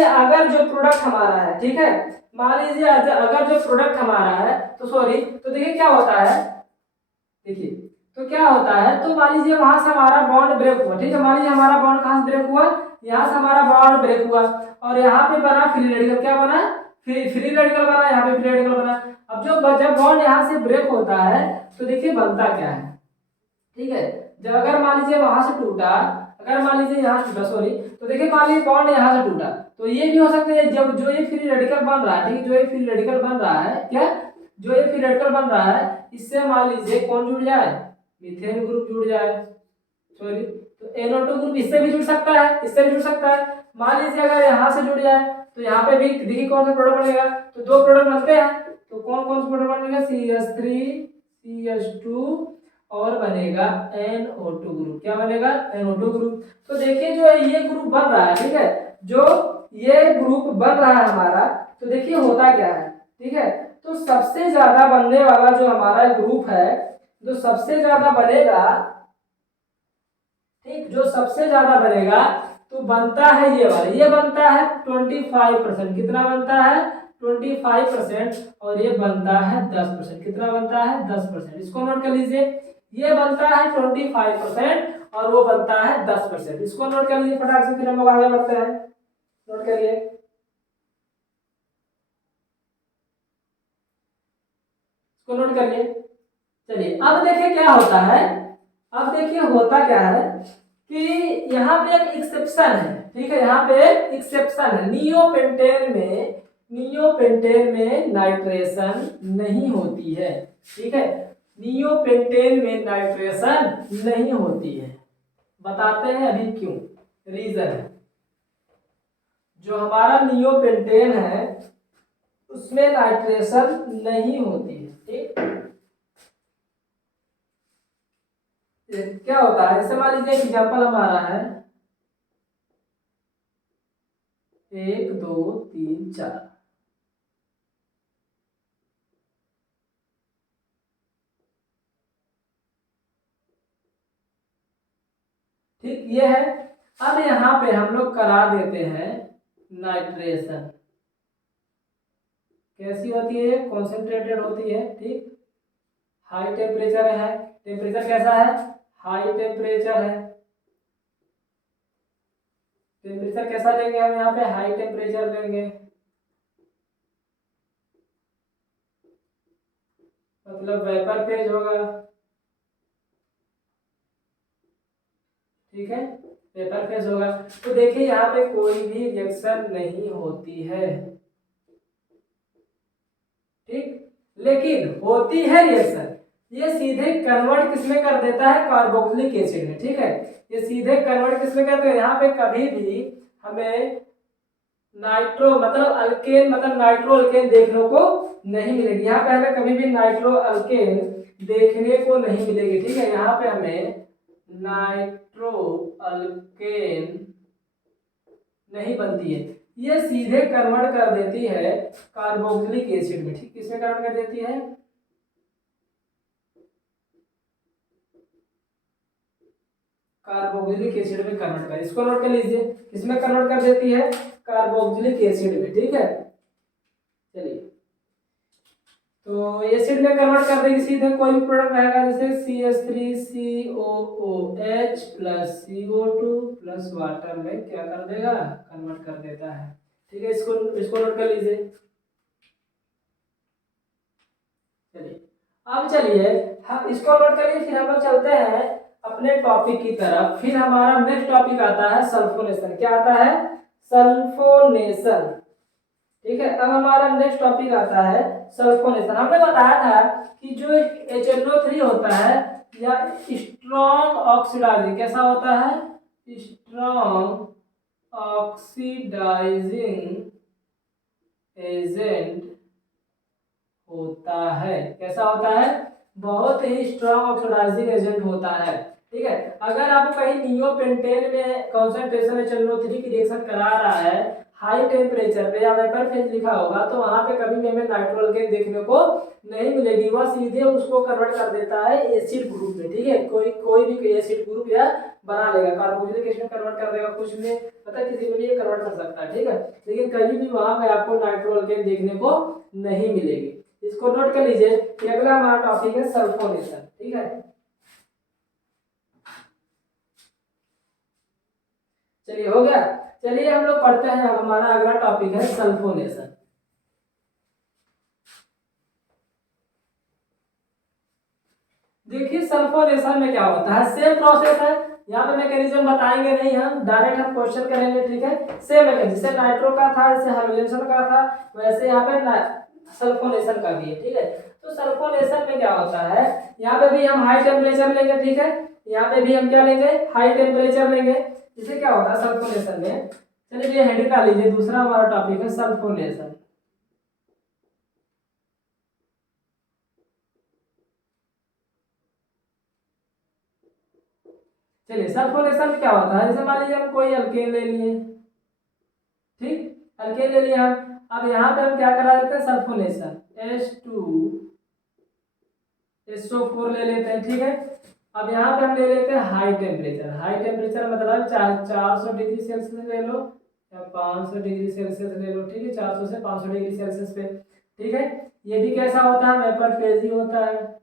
अगर जो प्रोडक्ट हमारा है, ठीक है, मान लीजिए अगर जो प्रोडक्ट हमारा है, तो सॉरी, तो देखिए क्या होता है, देखिए तो क्या होता है, तो मान लीजिए वहां से हमारा बॉन्ड ब्रेक हुआ, ठीक है, मान लीजिए हमारा बॉन्ड कहां से ब्रेक हुआ, यहाँ से हमारा बॉन्ड ब्रेक हुआ और यहाँ पे बना फ्री रेडिकल। क्या बना, फ्री रेडिकल बना, यहाँ पे फ्री रेडिकल बना। अब जब बॉन्ड यहाँ से ब्रेक होता है तो देखिए बनता क्या है, ठीक है, जब अगर मान लीजिए वहां से टूटा, अगर मान लीजिए यहाँ टूटा, सॉरी, तो देखिए मान लीजिए बॉन्ड यहाँ से टूटा, तो ये भी हो सकता है जब जो ये फ्री रेडिकल बन रहा है, ठीक है, जो ये फ्री रेडिकल बन रहा है, क्या, जो ये फ्री रेडिकल बन रहा है, इससे मान लीजिए कौन जुड़ जाए, मीथेन ग्रुप जुड़ जाए, सॉरी, तो NO2 ग्रुप इससे भी जुड़ सकता है, इससे भी जुड़ सकता है। मान लीजिए अगर यहाँ से जुड़ जाए तो यहाँ पे भी देखिए कौन सा प्रोडक्ट बनेगा, तो दो प्रोडक्ट बनते हैं, तो कौन कौन सा प्रोडक्ट बनेगा, CH3 CH2 और बनेगा NO2 ग्रुप। क्या बनेगा, NO2 ग्रुप। तो देखिए जो ये ग्रुप बन रहा है, ठीक है, जो ये ग्रुप बन रहा है हमारा, तो देखिए होता क्या है, ठीक है, तो सबसे ज्यादा बनने वाला जो हमारा ग्रुप है, जो सबसे ज्यादा बनेगा, ठीक, जो सबसे ज्यादा बनेगा तो बनता है ये वाला, ये बनता है 25%। कितना बनता है, 25%। और ये बनता है 10%। कितना बनता है, 10%। इसको नोट कर लीजिए, ये बनता है 25% और वो बनता है 10%। इसको नोट कर लीजिए फटाक से, फिर हम लोग आगे बढ़ते हैं। नोट करिए, इसको नोट करिए। चलिए अब देखिए क्या होता है, अब देखिए होता क्या है कि यहाँ पे एक एक्सेप्शन है, ठीक है, यहाँ पे एक एक्सेप्शन है, नियोपेंटेन में नाइट्रेशन नहीं होती है, ठीक है, नियोपेंटेन में नाइट्रेशन नहीं होती है। बताते हैं अभी क्यों, रीजन है, जो हमारा नियोपेंटेन है उसमें नाइट्रेशन नहीं होती है, ठीक। क्या होता है, जैसे मान लीजिए एग्जाम्पल हमारा है 1 2 3 4, ठीक, ये है। अब यहाँ पे हम लोग करा देते हैं नाइट्रेशन। कैसी होती है, कॉन्सेंट्रेटेड होती है, ठीक, हाई टेम्परेचर है, टेम्परेचर कैसा है, हाई टेम्परेचर है, टेम्परेचर कैसा लेंगे हम यहाँ पे, हाई टेम्परेचर लेंगे, मतलब वेपर फेज होगा, ठीक है, वेपर फेज होगा। तो देखिए यहाँ पे कोई भी रिएक्शन नहीं होती है, ठीक, लेकिन होती है रिएक्शन, ये सीधे कन्वर्ट किसमें कर देता है, कार्बोक्सिलिक एसिड में, ठीक है, ये सीधे कन्वर्ट किसमें करते हैं, यहाँ पे कभी भी हमें नाइट्रो मतलब अल्केन मतलब नाइट्रो अल्केन देखने को नहीं मिलेगी, यहाँ पे हमें कभी भी नाइट्रो अल्केन देखने को नहीं मिलेगी, ठीक है, यहाँ पे हमें नाइट्रो अल्केन नहीं बनती है, ये सीधे कन्वर्ट कर देती है कार्बोक्सिलिक एसिड में, ठीक, किसमें कन्वर्ट कर देती है, कार्बोक्सिलिक एसिड में कन्वर्ट कर, इसको नोट कर लीजिए, किसमें कन्वर्ट कर देती है, कार्बोक्सिलिक एसिड में, ठीक है। चलिए तो एसिड में कन्वर्ट कर देगी, सीधे कोई भी प्रोडक्ट रहेगा, जैसे CH3COOH plus CO2 plus water में क्या कर देगा, कन्वर्ट कर देता है, ठीक है, इसको नोट कर लीजिए। चलिए अब चलिए हम इसको नोट करिए, फिर हम लोग चलते हैं अपने टॉपिक की तरफ। फिर हमारा नेक्स्ट टॉपिक आता है सल्फोनेशन। क्या आता है, सल्फोनेशन, ठीक है। अब हमारा नेक्स्ट टॉपिक आता है सल्फोनेशन। हमने बताया था कि जो HNO3 होता है या स्ट्रॉन्ग ऑक्सीडाइजिंग, कैसा होता है, स्ट्रॉन्ग ऑक्सीडाइजिंग एजेंट होता है। कैसा होता है, बहुत ही स्ट्रॉन्ग ऑक्सीडाइजिंग एजेंट होता है। ठीक है। अगर आपको कहीं नियोपेंटेन में कॉन्सेंट्रेशन HNO3 की रिएक्शन करा रहा है हाई टेम्परेचर पे या वेपर फेज लिखा होगा, तो वहां पे कभी भी हमें नाइट्रो अल्केन देखने को नहीं मिलेगी। वह सीधे उसको कन्वर्ट कर देता है एसिड ग्रुप में। ठीक है, कोई भी एसिड ग्रुप या बना लेगा, कार्बोक्सिलिक एसिड में कन्वर्ट कर देगा, कुछ में मतलब किसी में भी ये कन्वर्ट कर सकता है। ठीक है, लेकिन कहीं भी वहां पे आपको नाइट्रो अल्केन देखने को नहीं मिलेगी। इसको नोट कर लीजिए कि अगला हमारा टॉपिक है सल्फोनेशन। ठीक है, चलिए हो गया। चलिए हम लोग पढ़ते हैं, अब हमारा अगला टॉपिक है सल्फोनेशन। देखिए सल्फोनेशन में क्या होता है, सेम प्रोसेस है। यहाँ पे मैकेनिज्म बताएंगे नहीं, हम डायरेक्ट हम क्वेश्चन करेंगे। ठीक है, सेम मैकेनिज्म, जैसे नाइट्रो का था, जैसे हाइड्रोजनेशन का था, वैसे यहाँ पे सल्फोनेशन का भी है। ठीक है, तो सल्फोनेशन में क्या होता है, यहाँ पे भी हम हाई टेम्परेचर लेंगे। ठीक है, यहाँ पे भी हम क्या लेंगे, हाई टेम्परेचर लेंगे। इससे क्या होता है सल्फोनेशन में, चलिए ये हेडिंग डाल लीजिए, दूसरा हमारा टॉपिक है सल्फोनेशन। चलिए सल्फोनेशन में क्या होता है, जैसे मान लीजिए हम कोई अल्केन ले लिए, ठीक, अल्केन ले लिया हम। अब यहाँ पे हम क्या करा देते हैं, सल्फोनेशन, H2SO4 ले लेते हैं। ठीक है, अब यहाँ पे हम ले लेते हैं हाई टेम्परेचर। हाई टेम्परेचर मतलब चाहे 400 डिग्री सेल्सियस ले लो या 500 डिग्री सेल्सियस ले लो। ठीक है, 400 से 500 डिग्री सेल्सियस पे। ठीक है, ये भी कैसा होता है, वेपर फेज ही होता है।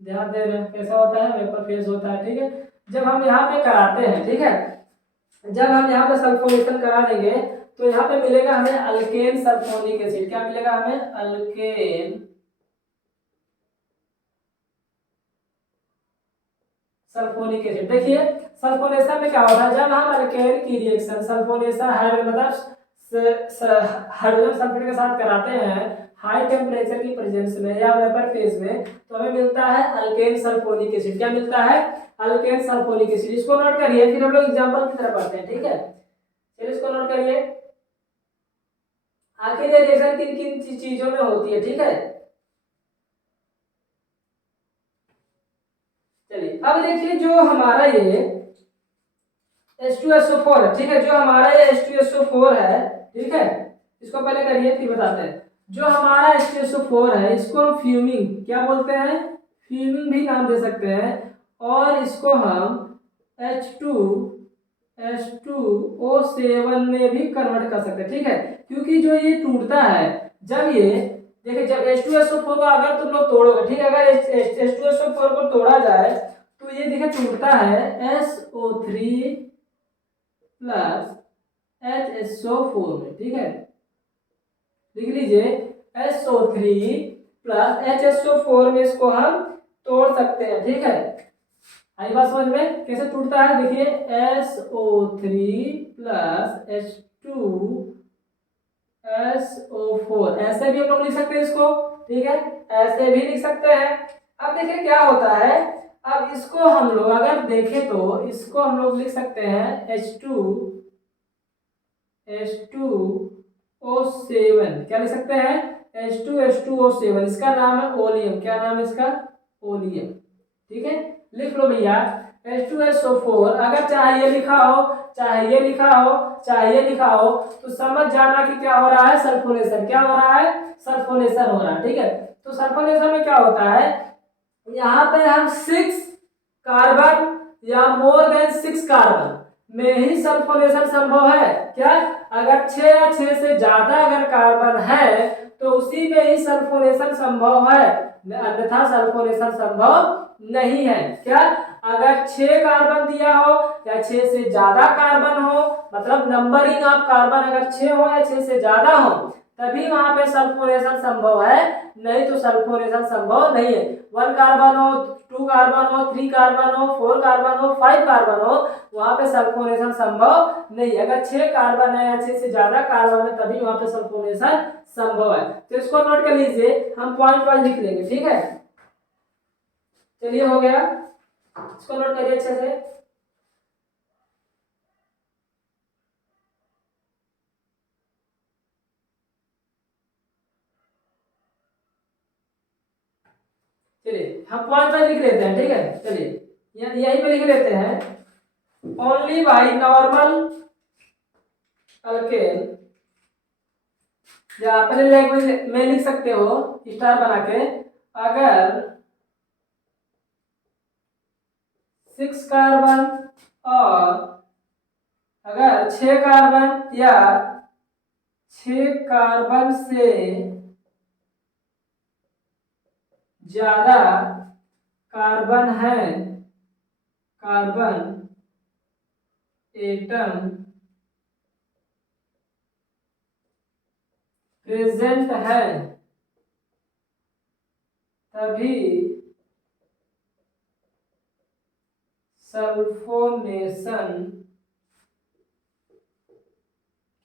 ध्यान दे रहे हैं, कैसा होता है, वेपर फेज होता है। ठीक है, जब हम यहाँ पे कराते हैं, ठीक है, जब हम यहाँ पे सल्फोनेशन करा देंगे तो यहाँ पे मिलेगा हमें अल्केन सल्फोनिक एसिड। क्या मिलेगा हमें, अल्केन सल्फोनिक एसिड। देखिए सल्फोनेशन में क्या होता है, जब हम अल्केन की रिएक्शन सल्फोनेशन हाइड्रोजन सल्फेट के साथ कराते हैं हाई टेम्परेचर की प्रेजेंस में या वेपर फेज में, तो हमें मिलता है अल्केन सल्फोनिक एसिड। क्या मिलता है, अल्केन सल्फोनिक एसिड। इसको नोट करिए, फिर हम लोग एग्जांपल की तरफ पढ़ते हैं। ठीक है, फिर इसको नोट करिए, आखिर ये रिएक्शन किन किन चीजों में होती है। ठीक है, चलिए अब देखिए जो हमारा ये H2SO4 है। ठीक है, जो हमारा ये H2SO4 है, ठीक है, इसको पहले करिए फिर बताते हैं। जो हमारा H2SO4 है, इसको हम फ्यूमिंग क्या बोलते हैं, फ्यूमिंग भी नाम दे सकते हैं, और इसको हम H2H2O7 में भी कन्वर्ट कर सकते हैं। ठीक है, क्योंकि जो ये टूटता है, जब ये देखिए, जब H2SO4 को अगर तुम लोग तोड़ोगे, ठीक है, अगर H2SO4 को तोड़ा जाए तो ये देखिए टूटता है SO3 प्लस HSO4 में। ठीक है, लिख लीजिए SO3 प्लस HSO4 में इसको हम तोड़ सकते हैं। ठीक है, आई बात समझ में, कैसे टूटता है, देखिए SO3 प्लस H2SO4, ऐसे भी हम लोग लिख सकते हैं इसको। ठीक है, ऐसे भी लिख सकते हैं। अब देखिए क्या होता है, अब इसको हम लोग अगर देखें तो इसको हम लोग लिख सकते हैं H2O7। क्या लिख सकते हैं, H2H2O7, इसका नाम है ओलियम। क्या नाम है इसका, ओलियम। ठीक है, लिख लो भैया H2SO4, अगर चाहे ये लिखा हो, चाहे ये लिखा हो, चाहे ये लिखा हो, तो समझ जाना कि क्या हो रहा है, सल्फोनेशन। क्या हो रहा है, सल्फोनेशन हो रहा है। ठीक है, तो सल्फोनेशन में क्या होता है, यहाँ पे हम 6 कार्बन या मोर देन 6 कार्बन में ही सल्फोनेशन संभव है। क्या, अगर 6 या 6 से ज्यादा अगर कार्बन है तो उसी में ही सल्फोनेशन संभव है, अन्यथा सल्फोनेशन संभव नहीं है। क्या, अगर 6 कार्बन दिया हो या 6 से ज्यादा कार्बन हो, मतलब नंबरिंग ऑफ कार्बन अगर 6 हो या 6 से ज्यादा हो, तभी वहां पे सल्फोनेशन संभव है, नहीं तो सल्फोनेशन संभव नहीं है। 1 कार्बन हो, 2 कार्बन हो, 3 कार्बन हो, 4 कार्बन हो, 5 कार्बन हो, वहां पे सल्फोनेशन संभव नहीं है। अगर 6 कार्बन है या 6 से ज्यादा कार्बन है तभी वहां पे सल्फोनेशन संभव है। तो इसको नोट कर लीजिए, हम पॉइंट वाइज लिख लेंगे, ठीक है। चलिए हो गया, इसको नोट करिए अच्छे से। चलिए हम पॉइंट वाइज लिख लेते हैं, ठीक है। चलिए यहीं पे लिख लेते हैं, ओनली बाई नॉर्मल अल्केन, या अपने लैंग्वेज में लिख सकते हो स्टार बना के, अगर 6 कार्बन और अगर 6 कार्बन या 6 कार्बन से ज्यादा कार्बन है, कार्बन एटम प्रेजेंट है, तभी सल्फोनेशन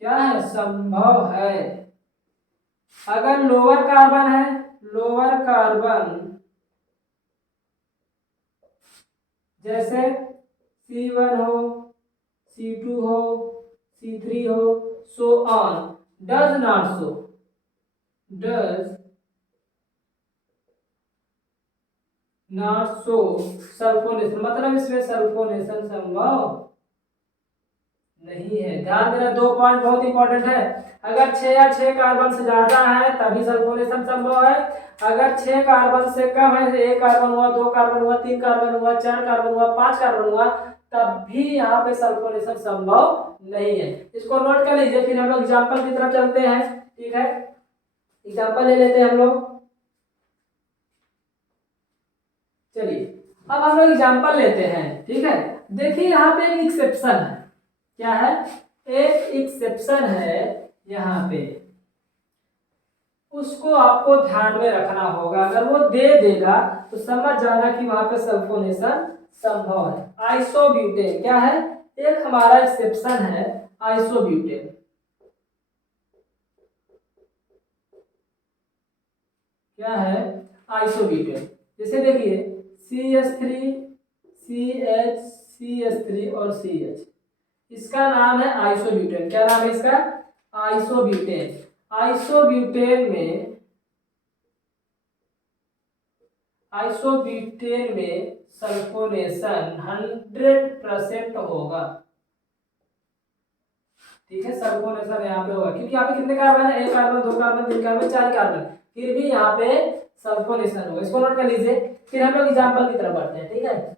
क्या है, संभव है। अगर लोअर कार्बन है, लोअर कार्बन जैसे C1 हो, C2 हो, C3 हो, so on, does not so, does not so sulphonation, मतलब इसमें सल्फोनेशन संभव नहीं है। ध्यान देना, 2 पॉइंट बहुत इंपॉर्टेंट है। अगर 6 या 6 कार्बन से ज्यादा है तभी सल्फोनेशन संभव है। अगर 6 कार्बन से कम है, 1 कार्बन हुआ, 2 कार्बन हुआ, 3 कार्बन हुआ, 4 कार्बन हुआ, 5 कार्बन हुआ, तब भी यहाँ पे सल्फोनेशन संभव नहीं है। इसको नोट कर लीजिए, फिर हम लोग एग्जाम्पल की तरफ चलते हैं, ठीक है। एग्जाम्पल ले लेते हैं हम लोग। चलिए अब हम लोग एग्जाम्पल लेते हैं, ठीक है। देखिए यहाँ पे एक एक्सेप्शन है, क्या है, एक एक्सेप्शन है यहाँ पे, उसको आपको ध्यान में रखना होगा। अगर वो दे देगा तो समझ जाना कि वहां पे सल्फोनेशन संभव है। आइसोब्यूटेन क्या है, एक हमारा एक्सेप्शन है आइसोब्यूटेन। क्या है, आइसोब्यूटेन। जैसे देखिए CH3 CH और CH, इसका नाम है आइसोब्यूटेन। क्या नाम है इसका, आइसोब्यूटेन। आइसोब्यूटेन में सल्फोनेशन 100% होगा, ठीक है। सल्फोनेशन यहाँ पे होगा क्योंकि यहाँ पे कितने कार्बन है, 1 कार्बन, 2 कार्बन, 3 कार्बन, 4 कार्बन, फिर भी यहाँ पे सल्फोनेशन होगा। इसको नोट कर लीजिए, फिर हम लोग एग्जाम्पल की तरफ बढ़ते हैं, ठीक है।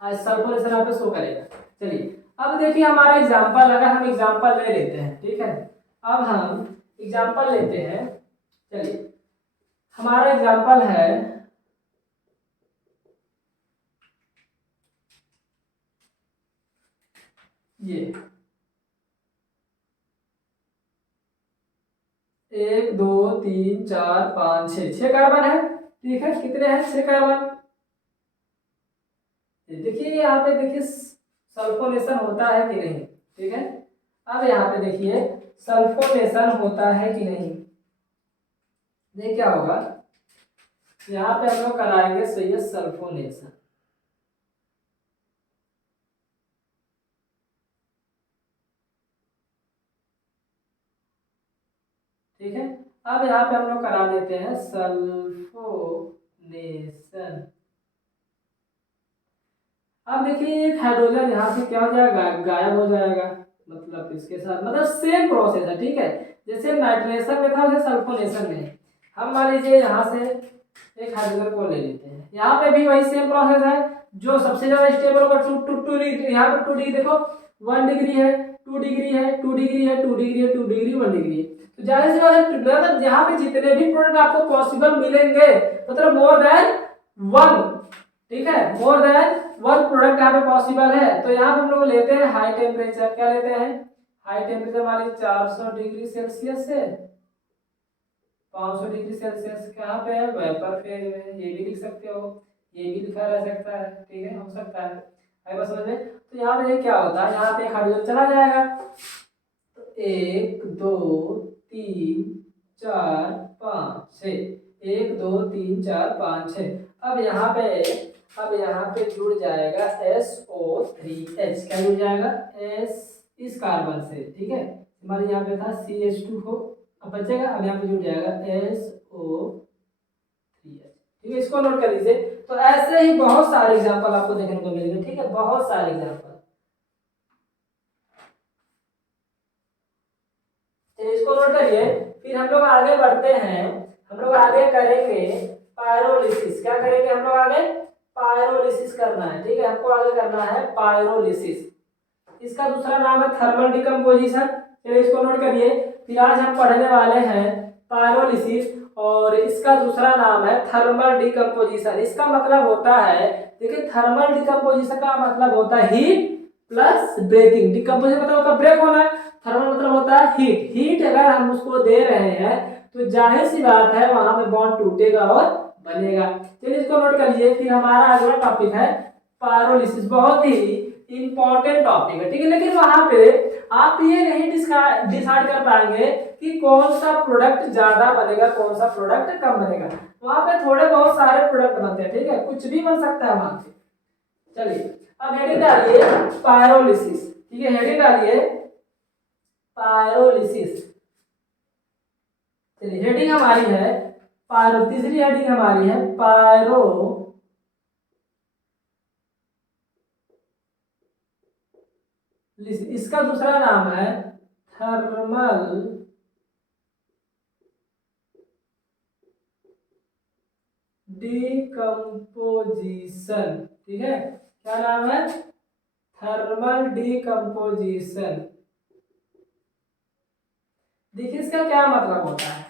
आज सल्फोनेशन यहाँ पे शो करेगा। चलिए अब देखिए हमारा एग्जाम्पल, अगर हम एग्जाम्पल ले लेते हैं, ठीक है। अब हम एग्जाम्पल लेते हैं, चलिए हमारा एग्जाम्पल है ये 1 2 3 4 5 6 कार्बन है, ठीक है। कितने हैं, 6 कार्बन। देखिए यहाँ पे देखिए सल्फोनेशन होता है कि नहीं, ठीक है। अब यहाँ पे देखिए सल्फोनेशन होता है कि नहीं, ये क्या होगा, यहाँ पे हम लोग कराएंगे सही है सल्फोनेशन, ठीक है। अब यहाँ पे हम लोग करा देते हैं सल्फोनेशन। अब देखिए एक हाइड्रोजन यहाँ से क्या हो जाएगा, गायब हो जाएगा, मतलब इसके साथ, मतलब सेम प्रोसेस है, ठीक है। जैसे नाइट्रेशन में था वैसे सल्फोनेशन में हम मान लीजिए यहाँ से एक हाइड्रोजन को ले लेते हैं, यहाँ पे भी वही सेम प्रोसेस है। जो सबसे ज्यादा स्टेबल होगा टू डिग्री, यहाँ पे 2 डिग्री देखो, 1 डिग्री है, 2 डिग्री है, 2 डिग्री है, 2 डिग्री है, 2 डिग्री, 1 डिग्री है। तो ज्यादा से ज्यादा मतलब यहाँ पे जितने भी प्रोडक्ट आपको पॉसिबल मिलेंगे, मतलब मोर देन 1, ठीक है, मोर देन 1 प्रोडक्ट यहाँ पे पॉसिबल है। तो यहाँ पे हम लोग लेते हैं हाई टेम्परेचर, क्या लेते हैं, हाई टेम्परेचर मान लीजिए 400 डिग्री सेल्सियस है, 500 डिग्री सेल्सियस कहाँ पे है, वेपर फेज में, ये भी लिख सकते हो, ये भी लिखा रह सकता है, ठीक है, हो सकता है। आगे बात समझ में। तो यहाँ पे क्या होता है, यहाँ पे एक हाइड्रोजन चला जाएगा, तो 1 2 3 4 5 6, 1 2 3 4 5 6। अब यहाँ पे जुड़ जाएगा SO3H, क्या जुड़ जाएगा, S इस कार्बन से, ठीक है, हमारे यहाँ पे था CH2 अब बचेगा, अब यहाँ पे जुड़ जाएगा SO3H, ठीक है, इसको नोट कर लीजिए। तो ऐसे ही बहुत सारे एग्जांपल आपको देखने को मिलेंगे, ठीक है, बहुत सारे एग्जांपल। चलिए इसको नोट करिए। फिर हम लोग आगे बढ़ते हैं, हम लोग आगे करेंगे पायरोलिसिस। क्या करेंगे हम लोग आगे, पायरोलिसिस करना है, ठीक है, हमको आगे करना है पायरोलिसिस। इसका दूसरा नाम है थर्मल डिकम्पोजिशन। चलिए इसको नोट करिए। फिर आज हम पढ़ने वाले हैं पायरोलिसिस और इसका दूसरा नाम है थर्मल डिकम्पोजिशन। इसका मतलब होता है, देखिए थर्मल डिकम्पोजिशन का मतलब होता है हीट प्लस ब्रेकिंग। डिकम्पोजिशन मतलब होता है ब्रेक होना, थर्मल मतलब होता है हीट। हीट अगर हम उसको दे रहे हैं तो जाहिर सी बात है वहां पे बॉन्ड टूटेगा और बनेगा। चलिए इसको नोट कर लीजिए। फिर हमारा अगला टॉपिक है पायरोलिसिस, बहुत ही इंपॉर्टेंट टॉपिक है, ठीक है, लेकिन वहां पे आप ये नहीं डिसाइड कर पाएंगे कि कौन सा प्रोडक्ट ज्यादा बनेगा, कौन सा प्रोडक्ट कम बनेगा। वहां पे थोड़े बहुत सारे प्रोडक्ट बनते हैं, ठीक है, कुछ भी बन सकता है वहां पे। चलिए अब हेडिंग डालिए पायरोलिसिस, ठीक है, हेडिंग डालिए पायरोलिसिस। चलिए हेडिंग हमारी है पायरो, तीसरी हेडिंग हमारी है पायरो इसका दूसरा नाम है थर्मल डिकम्पोजिशन, ठीक है, क्या नाम है, थर्मल डिकम्पोजिशन। देखिए इसका क्या मतलब होता है।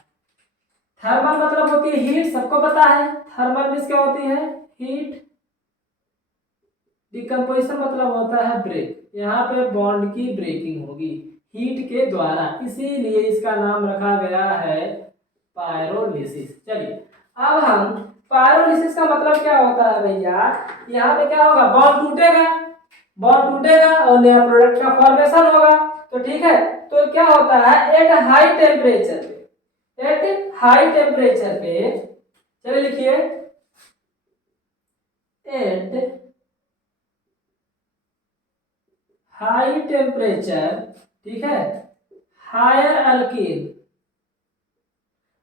थर्मल मतलब होती है हीट, सबको पता है, थर्मल मींस क्या होती है, हीट। डिकम्पोजिशन मतलब होता है ब्रेक, यहाँ पे बॉन्ड की ब्रेकिंग होगी हीट के द्वारा, इसीलिए इसका नाम रखा गया है पायरोलिसिस। चलिए अब हम पायरोलिसिस का मतलब क्या होता है भैया, यहाँ पे क्या होगा, बॉन्ड टूटेगा, बॉन्ड टूटेगा और नया प्रोडक्ट का फॉर्मेशन होगा। तो ठीक है, तो क्या होता है, एट हाई टेम्परेचर पे, एट हाई टेम्परेचर पे, चलिए लिखिए, एट हाई टेम्परेचर, ठीक है, हायर अल्कीन,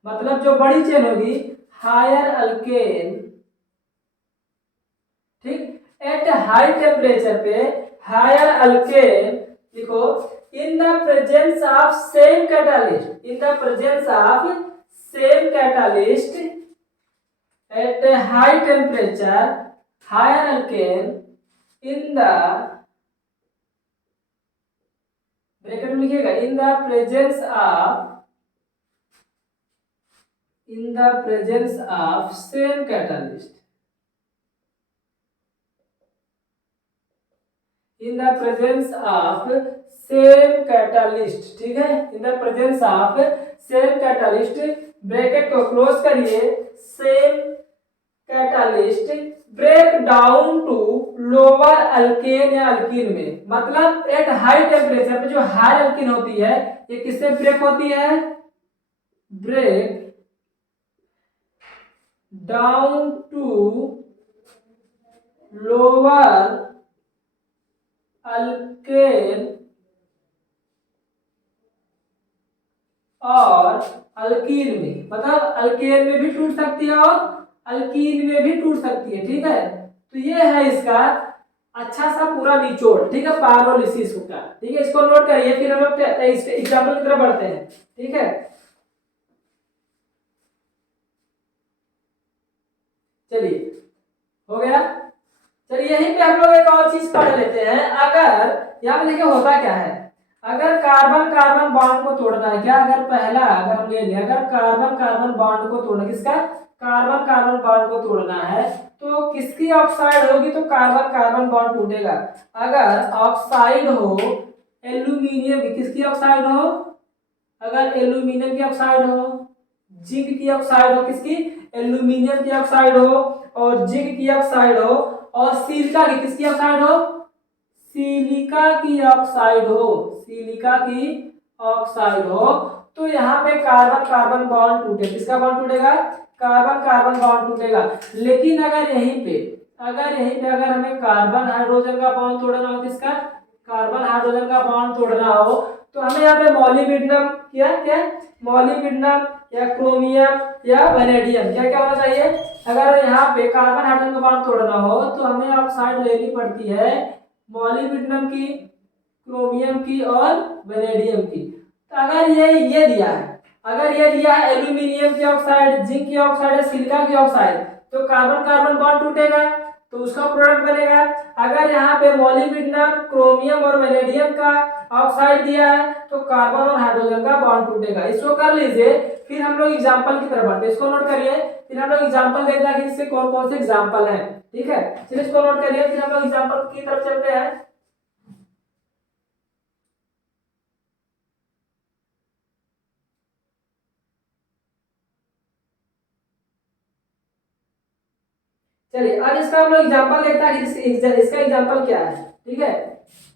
मतलब जो बड़ी चेन होगी हायर अल्केन, ठीक, एट हाई टेम्परेचर पे हायर अल्केन लिखो, in the presence of same catalyst, in the presence of same catalyst at high temperature higher alkane in the, bracket में लिखिएगा, in the presence of, in the presence of same catalyst, in the presence of same catalyst, ठीक है, in the presence of same catalyst, bracket को close करिए, same catalyst break down to lower alkane या alkene में, मतलब eight high temperature पे जो high alkyne होती है ये किससे ब्रेक होती है, break down to lower alkane और अल्कीन में, मतलब अल्केन में भी टूट सकती है और अल्कीन में भी टूट सकती है, ठीक है। तो ये है इसका अच्छा सा पूरा निचोड़, ठीक है, पायरोलिसिस का, ठीक है, इसको नोट करिए। फिर हम लोग एग्जाम्पल की तरफ बढ़ते हैं, ठीक है। चलिए हो गया। चलिए यहीं पे हम लोग एक और चीज पढ़ लेते हैं। अगर यहाँ पे देखिए होता क्या है, अगर कार्बन कार्बन बॉन्ड को तोड़ना है, क्या, अगर पहला अगर हम ले लें, अगर कार्बन कार्बन बॉन्ड को तोड़ना, किसका, कार्बन कार्बन बॉन्ड को तोड़ना है, तो किसकी ऑक्साइड होगी, तो कार्बन कार्बन बॉन्ड टूटेगा। अगर ऑक्साइड हो एल्यूमिनियम की, किसकी ऑक्साइड हो, अगर एल्यूमिनियम की ऑक्साइड हो, जिंक की ऑक्साइड हो, किसकी, एल्यूमिनियम की ऑक्साइड हो, और जिंक की ऑक्साइड हो, और सिलिका की, किसकी ऑक्साइड हो, सिलिका की ऑक्साइड हो, सिलिका की ऑक्साइड हो, तो यहाँ पे कार्बन कार्बन बॉन्ड टूटे, किसका बॉन्ड टूटेगा, कार्बन कार्बन बॉन्ड टूटेगा। लेकिन अगर हमें कार्बन हाइड्रोजन का बॉन्ड तोड़ना हो, किसका, कार्बन हाइड्रोजन का बॉन्ड तोड़ना हो, तो हमें यहाँ पे मॉलिब्डेनम, क्या क्या, मॉलिब्डेनम या क्रोमियम या वेनेडियम, क्या क्या होना चाहिए। अगर यहाँ पे कार्बन हाइड्रोजन का बॉन्ड तोड़ना हो तो हमें ऑक्साइड लेनी पड़ती है मॉलिब्डेनम की, क्रोमियम की और वेनेडियम की। तो अगर ये दिया है, अगर ये दिया है एल्यूमिनियम की ऑक्साइड, जिंक की ऑक्साइड, सिलिका की ऑक्साइड, तो कार्बन कार्बन बॉन्ड टूटेगा तो उसका प्रोडक्ट बनेगा। अगर यहाँ पे मॉलिब्डेनम, क्रोमियम और वेनेडियम का ऑक्साइड दिया है तो कार्बन और हाइड्रोजन का बॉन्ड टूटेगा। इसको कर लीजिए, फिर हम लोग एग्जांपल की तरफ बढ़ते हैं। इसको नोट करिए, फिर हम लोग एग्जांपल देखते हैं कि इससे कौन कौन से एग्जांपल हैं। ठीक है, चलिए इसको नोट करिए, फिर हम लोग एग्जांपल की तरफ चलते हैं। चलिए अब इसका हम लोग एग्जांपल देखते हैं कि इसका एग्जांपल क्या है। ठीक है,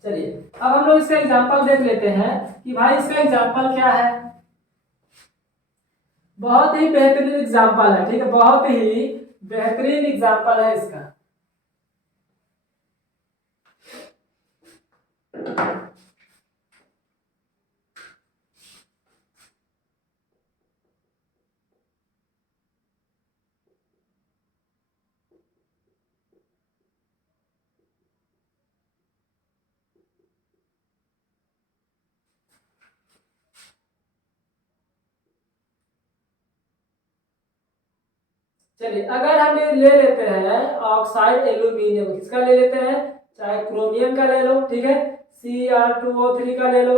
चलिए अब हम लोग इसका एग्जांपल देख लेते हैं कि भाई इसका एग्जांपल क्या है। बहुत ही बेहतरीन एग्जांपल है, ठीक है, बहुत ही बेहतरीन एग्जांपल है इसका। चलिए अगर हम ये ले लेते हैं ऑक्साइड एल्यूमिनियम, किसका ले लेते हैं, चाहे क्रोमियम का ले लो, ठीक है, Cr2O3 का ले लो,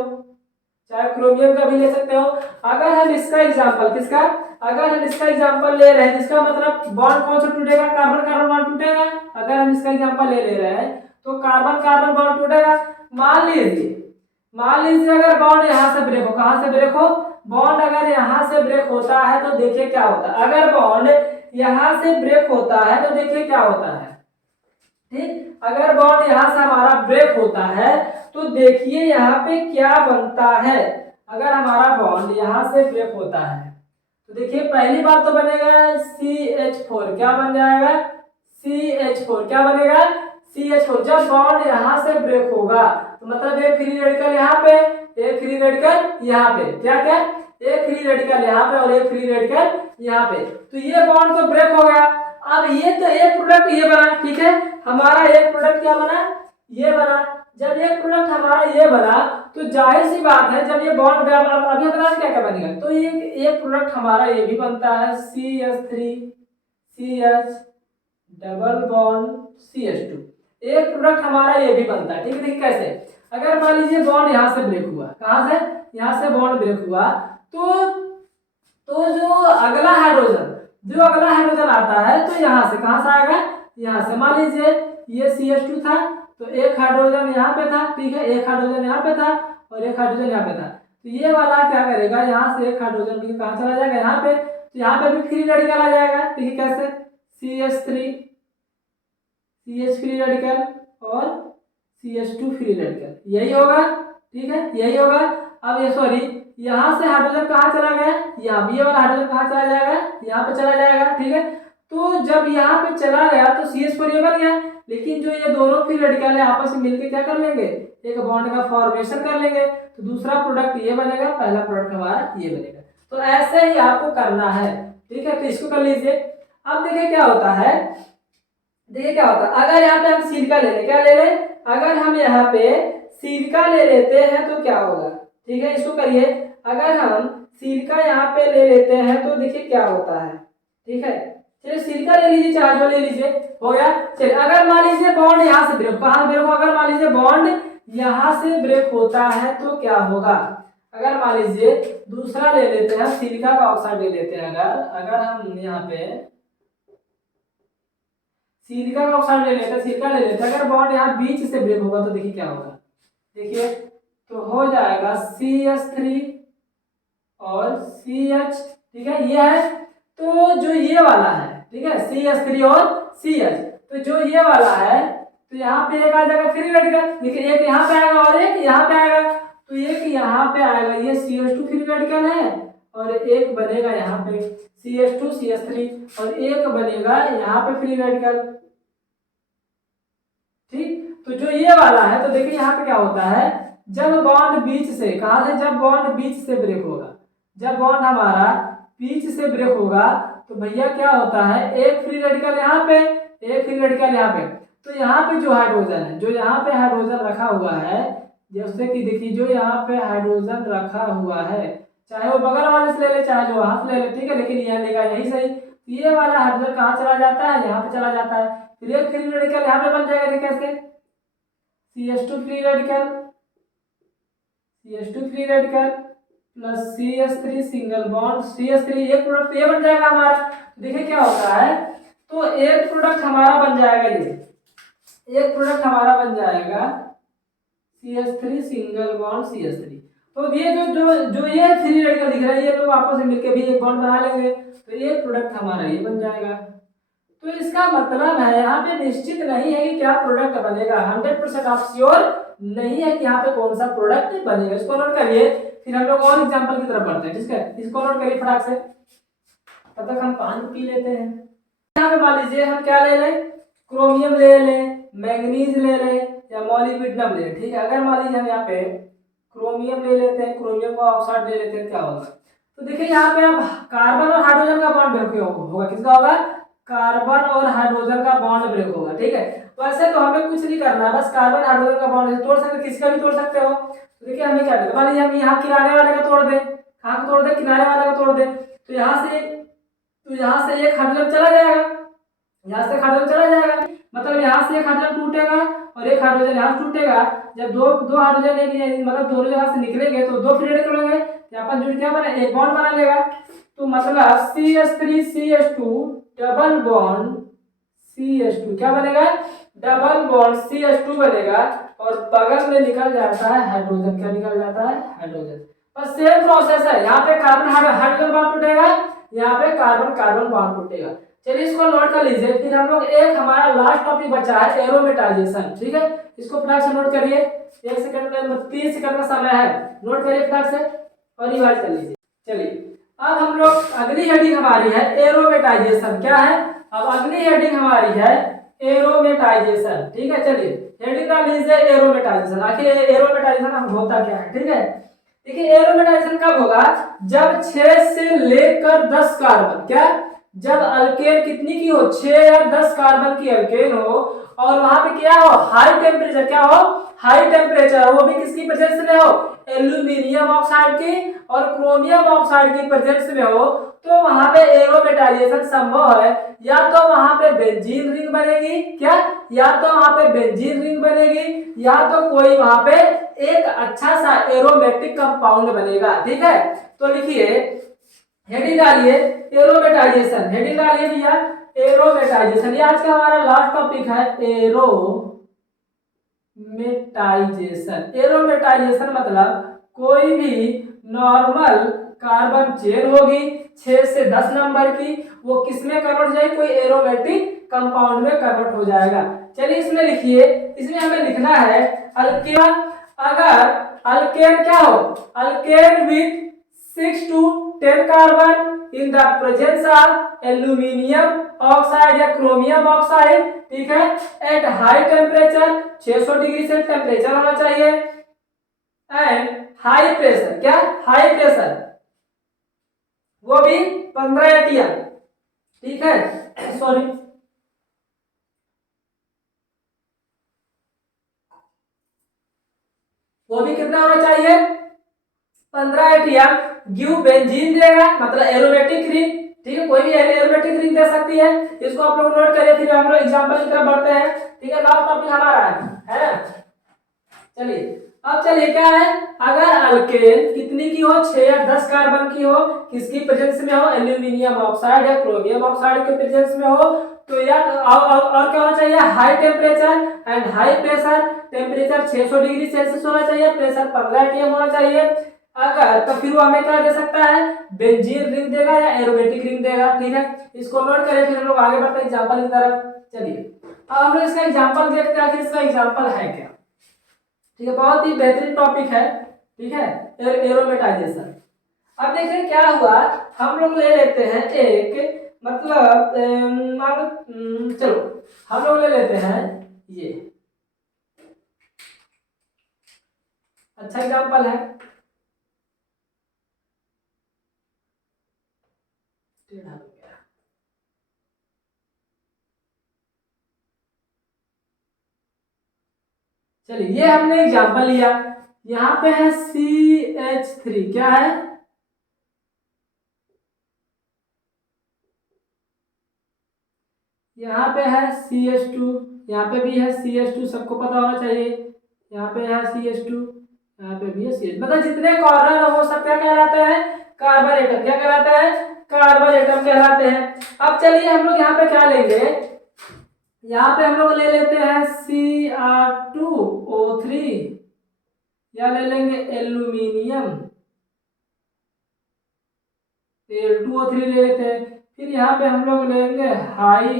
चाहे क्रोमियम का भी ले सकते हो। अगर हम इसका एग्जांपल, किसका, अगर हम इसका एग्जांपल ले रहे हैं, जिसका मतलब बॉन्ड कौन सा टूटेगा, कार्बन कार्बन बॉन्ड टूटेगा। अगर हम इसका एग्जांपल ले रहे हैं तो कार्बन कार्बन बॉन्ड टूटेगा। मान लीजिए अगर बॉन्ड यहाँ से ब्रेक हो, कहां से ब्रेक हो, बॉन्ड अगर यहाँ से ब्रेक होता है तो देखिए क्या होता है। अगर बॉन्ड यहाँ से ब्रेक होता है तो देखिए क्या होता है। ठीक, अगर बॉन्ड यहाँ से हमारा ब्रेक होता है तो देखिए यहाँ पे क्या बनता है। अगर हमारा बॉन्ड यहाँ से ब्रेक होता है तो देखिए पहली बात तो बनेगा CH4, क्या बन जाएगा, CH4 क्या बनेगा, CH4। जब बॉन्ड यहाँ से ब्रेक होगा तो मतलब एक फ्री रेडिकल यहाँ पे, एक फ्री रेडिकल यहाँ पे, क्या क्या, एक फ्री रेडिकल यहाँ पे और एक फ्री रेडिकल यहाँ पे, तो ये बॉन्ड तो ब्रेक हो गया। अब ये तो एक प्रोडक्ट ये बना, ठीक है, हमारा एक प्रोडक्ट क्या बना, ये बना। जब एक प्रोडक्ट हमारा ये बना तो जाहिर सी बात है जब ये बॉन्ड अभी बता क्या क्या बनेगा, तो एक प्रोडक्ट हमारा ये भी बनता है CH3 CH double bond CH2, एक प्रोडक्ट हमारा ये भी बनता है। ठीक है, देखिए कैसे, अगर मान लीजिए बॉन्ड यहाँ से ब्रेक हुआ, कहां से, यहाँ से बॉन्ड ब्रेक हुआ, तो जो अगला हाइड्रोजन आता है तो यहाँ से, कहां से आएगा, यहाँ से। मान लीजिए ये CH2 था तो एक हाइड्रोजन यहाँ पे था, ठीक है, एक हाइड्रोजन यहाँ पे था और एक हाइड्रोजन यहाँ पे था, तो ये वाला क्या करेगा, यहाँ से एक हाइड्रोजन भी कहाँ चला जाएगा, यहाँ पे, तो यहाँ पे भी फ्री रेडिकल आ जाएगा। ठीक है, कैसे, CH फ्री रेडिकल और CH2 फ्री रेडिकल, यही होगा। ठीक है, यही होगा। अब ये सॉरी, यहाँ से हाइड्रोजन कहाँ चला गया, यहाँ भी, ये वाला हाइड्रोजन कहाँ चला जाएगा, यहाँ पे चला जाएगा। ठीक है, तो जब यहाँ पे चला गया तो CH4 ये बन गया, लेकिन जो ये दोनों फ्री रेडिकल है आपस में मिलकर क्या कर लेंगे, एक बॉन्ड का फॉर्मेशन कर लेंगे, तो दूसरा प्रोडक्ट ये बनेगा, पहला प्रोडक्ट हमारा ये बनेगा। तो ऐसे ही आपको करना है। ठीक है, तो इसको कर लीजिए। अब देखिए क्या होता है, देखिए क्या होता है, अगर यहाँ पे हम सिलिका ले लें, क्या ले लें, अगर हम यहाँ पे सिलिका ले लेते हैं तो क्या होगा। ठीक है, इसको करिए, अगर हम सिलिका यहाँ पे ले लेते हैं तो देखिए क्या होता है। ठीक है, चलिए सिलिका ले लीजिए, चाहे जो ले लीजिए, हो गया। चलिए अगर मान लीजिए बॉन्ड यहाँ से ब्रेक, कहाँ ब्रेक हो, अगर मान लीजिए बॉन्ड यहाँ से ब्रेक होता है तो क्या होगा। अगर मान लीजिए दूसरा ले लेते हैं, सिलिका का ऑक्साइड ले लेते हैं, अगर हम यहाँ पे सिलिका का ऑक्साइड ले लेते हैं, सिलिका ले लेते हैं, अगर बॉन्ड यहाँ बीच से ब्रेक होगा तो देखिए क्या होगा। देखिए तो हो जाएगा CH3 और CH ठीक है ये है। तो जो ये वाला है, ठीक है, CH3 और CH, तो जो ये वाला है तो यहाँ पे एक आ जाएगा फ्री रेडिकल, देखिए एक यहाँ पे आएगा और एक यहाँ पे आएगा, तो एक यहाँ पे आएगा, ये CH2 फ्री रेडिकल है और एक बनेगा यहाँ पे CH2 CH3 और एक बनेगा यहाँ पे फ्री रेडिकल। ठीक, तो जो ये वाला है तो देखिए यहाँ पे क्या होता है, जब बॉन्ड बीच से, कहा से, जब बॉन्ड बीच से ब्रेक होगा, जब बॉन्ड हमारा बीच से ब्रेक होगा तो भैया क्या होता है, एक फ्री रेडिकल यहाँ पे, एक फ्री रेडिकल यहाँ पे, तो यहाँ पे जो हाइड्रोजन है, जो यहाँ पे हाइड्रोजन रखा हुआ है, जैसे कि देखिए जो यहाँ पे हाइड्रोजन रखा हुआ है, चाहे वो बगल वाले से ले ले चाहे जो वहां से ले ले, ठीक है, लेकिन यहाँ लेगा यही सही, ये वाला हाइड्रोजन कहाँ चला जाता है, यहाँ पे चला जाता है, फिर एक फ्री रेडिकल यहाँ पे बन जाएगा, देखिए कैसे, CH2 free radical, CH2 free radical plus CH3 single bond CH3, एक प्रोडक्ट ये बन जाएगा हमारा। देखिए क्या होता है, तो एक प्रोडक्ट हमारा बन जाएगा, ये एक प्रोडक्ट हमारा बन जाएगा CH3 सिंगल बॉन्ड CH3। तो ये जो ये फ्री रेडिकल दिख रहा है, ये लोग आपस में मिलकर भी एक बॉन्ड बना लेंगे, तो ये प्रोडक्ट हमारा ये बन जाएगा। तो इसका मतलब है यहाँ पे निश्चित नहीं है कि क्या प्रोडक्ट बनेगा, 100% आप श्योर नहीं है कि यहाँ पे कौन सा प्रोडक्ट बनेगा। इसको नोट करिए, फिर हम लोग और एग्जांपल की तरफ बढ़ते हैं, ठीक है, इसको नोट करिए फटाक से, तब तक हम पानी पी लेते हैं। यहाँ पे मान लीजिए हम क्या ले लें, क्रोमियम ले लें, मैंगनीज ले लें या मॉलिब्डेनम ले लें, ठीक है। अगर मान लीजिए हम यहाँ पे क्रोमियम ले लेते हैं, क्रोमियम का ऑक्साइड ले लेते हैं, क्या होगा, तो देखिए यहाँ पे अब कार्बन और हाइड्रोजन का बॉन्ड ब्रेक होगा, किसका होगा, कार्बन और हाइड्रोजन का बॉन्ड ब्रेक होगा, ठीक है। वैसे तो हमें कुछ नहीं करना है, बस कार्बन हाइड्रोजन का बॉन्ड तोड़ सकते, किसी का भी तोड़ सकते हो। तो देखिए हमें क्या करना, मान लीजिए हम यहाँ किनारे वाले का तोड़ दें, कहाँ का तोड़ दें, किनारे वाले का तोड़ दें, तो यहाँ से एक हाइड्रोजन चला जाएगा, यहाँ से हाइड्रोजन चला जाएगा, मतलब यहाँ से एक हाइड्रोजन टूटेगा और एक हाइड्रोजन यहाँ टूटेगा। जब दो हाइड्रोजन एक मतलब दोनों जगह से निकलेंगे तो दो फ्री रेडिकल होंगे, अपन जो क्या बना, एक बॉन्ड बना लेगा, तो मतलब CH3 CH2 double bond CH2 क्या बनेगा, डबल बॉन्ड CH2 बनेगा और बगल में निकल जाता है हाइड्रोजन, क्या निकल जाता है, हाइड्रोजन। बस सेम प्रोसेस है, यहाँ पे कार्बन हाइड्रोजन बॉन्ड टूटेगा, यहाँ पे कार्बन कार्बन बॉन्ड टूटेगा। चलिए इसको नोट कर लीजिए, फिर हम लोग एक हमारा लास्ट टॉपिक बचा है एरोमेटाइजेशन, ठीक है, इसको फटाक से नोट करिए, 1 सेकंड में 3 सेकंड का समय है, नोट करिए फटाक से और रिवाइज कर लीजिए। चलिए अब हम लोग अगली हेडिंग हमारी है एरोमेटाइजेशन, क्या है, अब अगली हेडिंग हमारी है एरोमेटाइजेशन, ठीक है। चलिए हेडिंग का लीजिए एरोमेटाइजेशन, आखिर एरोमेटाइजेशन होता क्या है, ठीक है। देखिए एरोमेटाइजेशन कब होगा, जब 6 से लेकर 10 कार्बन, क्या, जब अल्केन कितनी की हो, 6 या 10 कार्बन की अल्केन हो और वहां पे क्या हो, हाई टेम्परेचर, क्या हो, हाई टेम्परेचर, वो भी किसकी प्रेजेंस में हो, एल्यूमिनियम ऑक्साइड की और क्रोमियम ऑक्साइड की प्रेजेंस में हो, तो वहां पे एरोमेटाइजेशन संभव है। या तो वहां पे बेंजीन रिंग बनेगी, क्या, या तो वहां पे बेंजीन रिंग बनेगी, या तो कोई वहां पे एक अच्छा सा एरोमेटिक कंपाउंड बनेगा, ठीक है। तो लिखिए हेडिंग डालिए एरोमेटाइजेशन, हेडिंग डालिए भैया एरोमेटाइजेशन, ये आज का हमारा लास्ट टॉपिक है एरोमेटाइजेशन। एरोमेटाइजेशन मतलब कोई भी नॉर्मल कार्बन चेन होगी 6 से 10 नंबर की, वो किसमें कन्वर्ट हो जाएगी, कोई एरोमेटिक कंपाउंड में कन्वर्ट हो जाएगा। चलिए इसमें लिखिए, इसमें हमें लिखना है अल्केन, अगर अल्केन क्या हो, alkane with 6 to 10 carbon in the presence of aluminium oxide या क्रोमियम ऑक्साइड, ठीक है, एट हाई टेम्परेचर 600 डिग्री से टेम्परेचर होना चाहिए, एंड हाई प्रेशर, क्या, हाई प्रेशर, वो भी 15 atm, ठीक है, सॉरी वो भी कितना होना चाहिए, 15 atm, गिव बेंजीन देगा, मतलब एरोमेटिक रिंग, ठीक है, कोई भी एरोमेटिक रिंग दे सकती है, इसको आप लोग नोट करिए, फिर हम लोग एग्जांपल की तरफ बढ़ते हैं, ठीक है। लास्ट टॉपिक हमारा है ना। चलिए अब चलिए क्या है, अगर अल्केन कितनी की हो, 6 या 10 कार्बन की हो, किसकी प्रेजेंस में हो, एल्यूमिनियम ऑक्साइड या क्रोमियम ऑक्साइड के प्रेजेंस में हो, तो या और क्या होना चाहिए, high temperature and high pressure, temperature 600 degree Celsius होना चाहिए, प्रेशर 15 atm होना चाहिए, अगर तो फिर वो हमें क्या दे सकता है, बेंजीन रिंग देगा या एरोमेटिक रिंग देगा। ठीक है, इसको नोट करें, फिर हम लोग आगे बढ़ते हैं एग्जांपल की तरफ। चलिए अब हम लोग इसका एग्जांपल देखते हैं कि इसका एग्जांपल है क्या। ठीक है, बहुत ही बेहतरीन टॉपिक है। ठीक है, एरोमेटाइजेशन। अब देखिए क्या हुआ, हम लोग ले लेते हैं एक, मतलब चलो हम लोग ले लेते हैं ये, अच्छा एग्जांपल है। टेढ़ा हो गया। चलिए ये हमने एग्जांपल लिया, यहाँ पे है CH3, क्या है, यहाँ पे है CH2, यहाँ पे भी है CH2, सबको पता होना चाहिए। यहाँ पे है CH2, यहाँ पे भी है CH, मतलब जितने कॉर्नर हो सब क्या कहलाते हैं, कार्बन एटम। क्या कहलाते हैं, कार्बन एटम कहलाते हैं। अब चलिए हम लोग यहाँ पे क्या लेंगे, यहाँ पे हम लोग ले लेते हैं Cr2O3, या ले लेंगे एल्यूमिनियम Al2O3 ले लेते हैं। फिर यहाँ पे हम लोग लेंगे हाई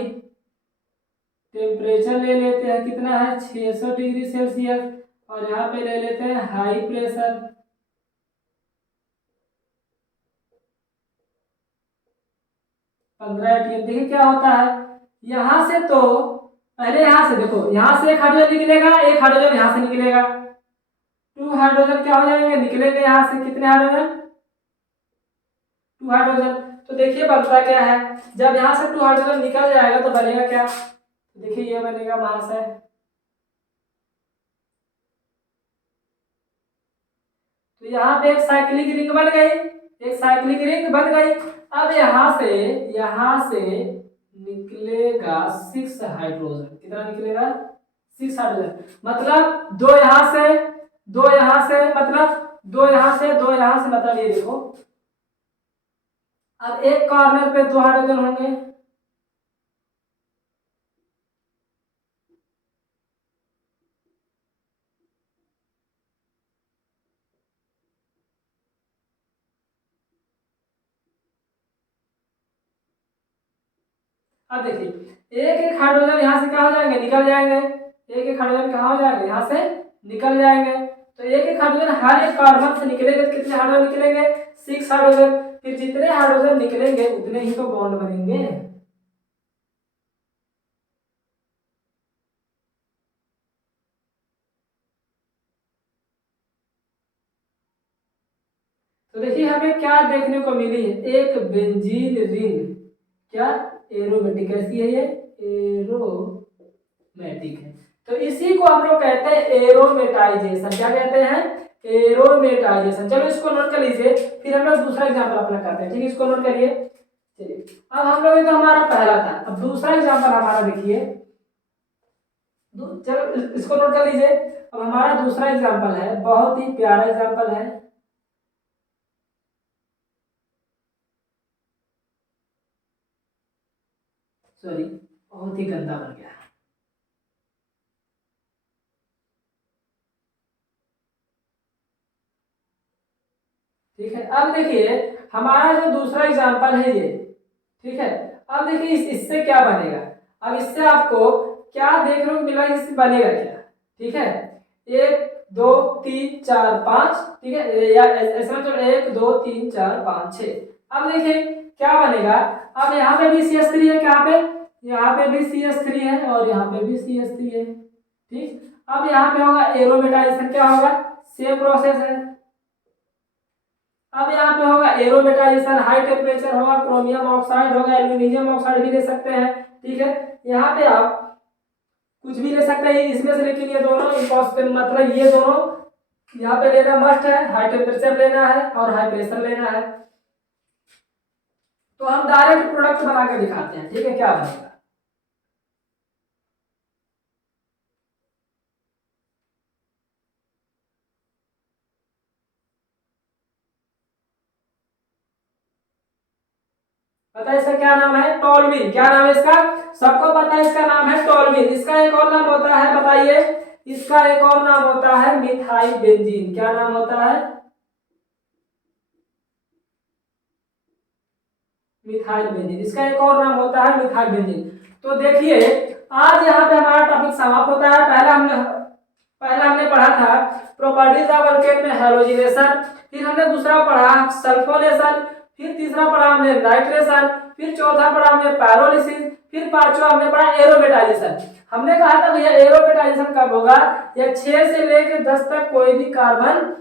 टेम्परेचर, ले लेते हैं कितना है 600 डिग्री सेल्सियस, और यहाँ पे ले लेते हैं हाई प्रेशर 15 atm। देखिए क्या होता है, यहाँ से तो पहले यहाँ से देखो, यहाँ से एक हाइड्रोजन निकलेगा, एक हाइड्रोजन यहाँ से निकलेगा, 2 हाइड्रोजन क्या हो जाएंगे, निकलेंगे यहाँ से कितने हाइड्रोजन, 2 हाइड्रोजन। तो देखिए बनता क्या है, जब यहाँ से 2 हाइड्रोजन निकल जाएगा तो बनेगा क्या, देखिए ये बनेगा महाशय, तो यहाँ पे एक साइक्लिक रिंग बन गई, एक साइक्लिक रिंग बन गई। अब यहाँ से निकलेगा 6 हाइड्रोजन, कितना निकलेगा, 6 हाइड्रोजन, मतलब दो यहाँ से मतलब दो यहाँ से, मतलब ये देखो, अब एक कॉर्नर पे 2 हाइड्रोजन होंगे। अब देखिए एक एक हाइड्रोजन यहाँ से क्या हो जाएंगे, निकल जाएंगे, एक एक हाइड्रोजन कहाँ हो जाएंगे, यहाँ से निकल जाएंगे। तो एक एक हाइड्रोजन हर एक कार्बन से निकलेंगे तो कितने हाइड्रोजन निकलेंगे, 6 हाइड्रोजन। फिर जितने हाइड्रोजन निकलेंगे उतने ही तो बॉन्ड बनेंगे। तो देखिए हमें क्या देखने को मिली है, एक बेंजीन रिंग, क्या एरोमेटिक, कैसी है ये, एरोमेटिक है। तो इसी को हम लोग कहते हैं एरोमेटाइजेशन। क्या कहते हैं, एरोमेटाइजेशन। चलो इसको नोट कर लीजिए, फिर हम लोग दूसरा एग्जांपल अपना करते हैं। ठीक है, इसको नोट करिए। चलिए अब हम लोग, ये तो हमारा पहला था, अब दूसरा एग्जांपल हमारा देखिए, चलो इसको नोट कर लीजिए। अब हमारा दूसरा एग्जांपल है, बहुत ही प्यारा एग्जांपल है, सॉरी बहुत ही गंदा बन गया। ठीक है, अब देखिए हमारा जो दूसरा एग्जांपल है ये, ठीक है, अब देखिए इससे क्या बनेगा, अब इससे आपको क्या देखने को मिला, इससे बनेगा क्या। ठीक है, 1 2 3 4 5, ठीक है, या ऐसा चलो 1 2 3 4 5 6। अब देखिए क्या बनेगा, अब यहाँ पे भी CH3 है, क्या पे, यहाँ पे भी CH3 है और यहाँ पे भी CH3 है। ठीक, अब यहाँ पे होगा एरोमेटाइजेशन, क्या होगा, सेम प्रोसेस है। अब यहाँ पे होगा एरोमेटाइजेशन, हाई टेम्परेचर होगा, क्रोमियम ऑक्साइड होगा, एल्यूमिनियम ऑक्साइड भी ले सकते हैं। ठीक है, यहाँ पे आप कुछ भी ले सकते हैं इसमें से, लेकिन ये दोनों इम्पॉसिबल, मतलब ये दोनों यहाँ पे लेना मस्ट है, हाई टेम्परेचर लेना है और हाई प्रेशर लेना है। तो हम डायरेक्ट प्रोडक्ट बना के दिखाते हैं। ठीक है, क्या बनेगा, पता है इसका क्या नाम है, टोल्यूइन। क्या नाम है इसका, सबको पता है इसका नाम है टोल्यूइन। इसका एक और नाम होता है, बताइए, इसका एक और नाम होता है मिथाइल बेंजीन। क्या नाम होता है, मिथाइल बेंजीन, इसका एक और नाम होता है मिथाइल बेंजीन। तो देखिए आज यहाँ पे हमारा टॉपिक समाप्त होता है। पहला हमने पढ़ा था प्रॉपर्टीज ऑफ अल्केन में हैलोजिनेशन, फिर हमने दूसरा पढ़ा सल्फोनेशन, फिर तीसरा पढ़ा हमने नाइट्रेशन, फिर चौथा पढ़ा हमने पैरोलिसिस, फिर पांचवा हमने पढ़ा एरोमेटाइजेशन। हमने कहा था भैया एरोमेटाइजेशन कब होगा, या 6 से लेकर 10 तक कोई भी कार्बन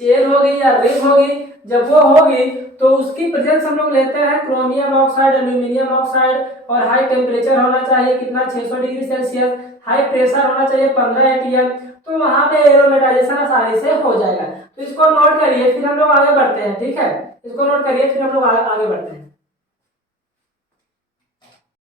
चेन होगी या रिंग होगी, जब वो होगी तो उसकी प्रेजेंस हम लोग लेते हैं क्रोमियम ऑक्साइड, एल्यूमिनियम ऑक्साइड, और हाई टेम्परेचर होना चाहिए कितना 600 डिग्री सेल्सियस, हाई प्रेशर होना चाहिए 15 atm, तो वहां पे एरोमेटाइजेशन आसानी से हो जाएगा। तो इसको नोट करिए, फिर हम लोग आगे बढ़ते हैं, ठीक है, इसको नोट करिए फिर हम लोग आगे बढ़ते हैं।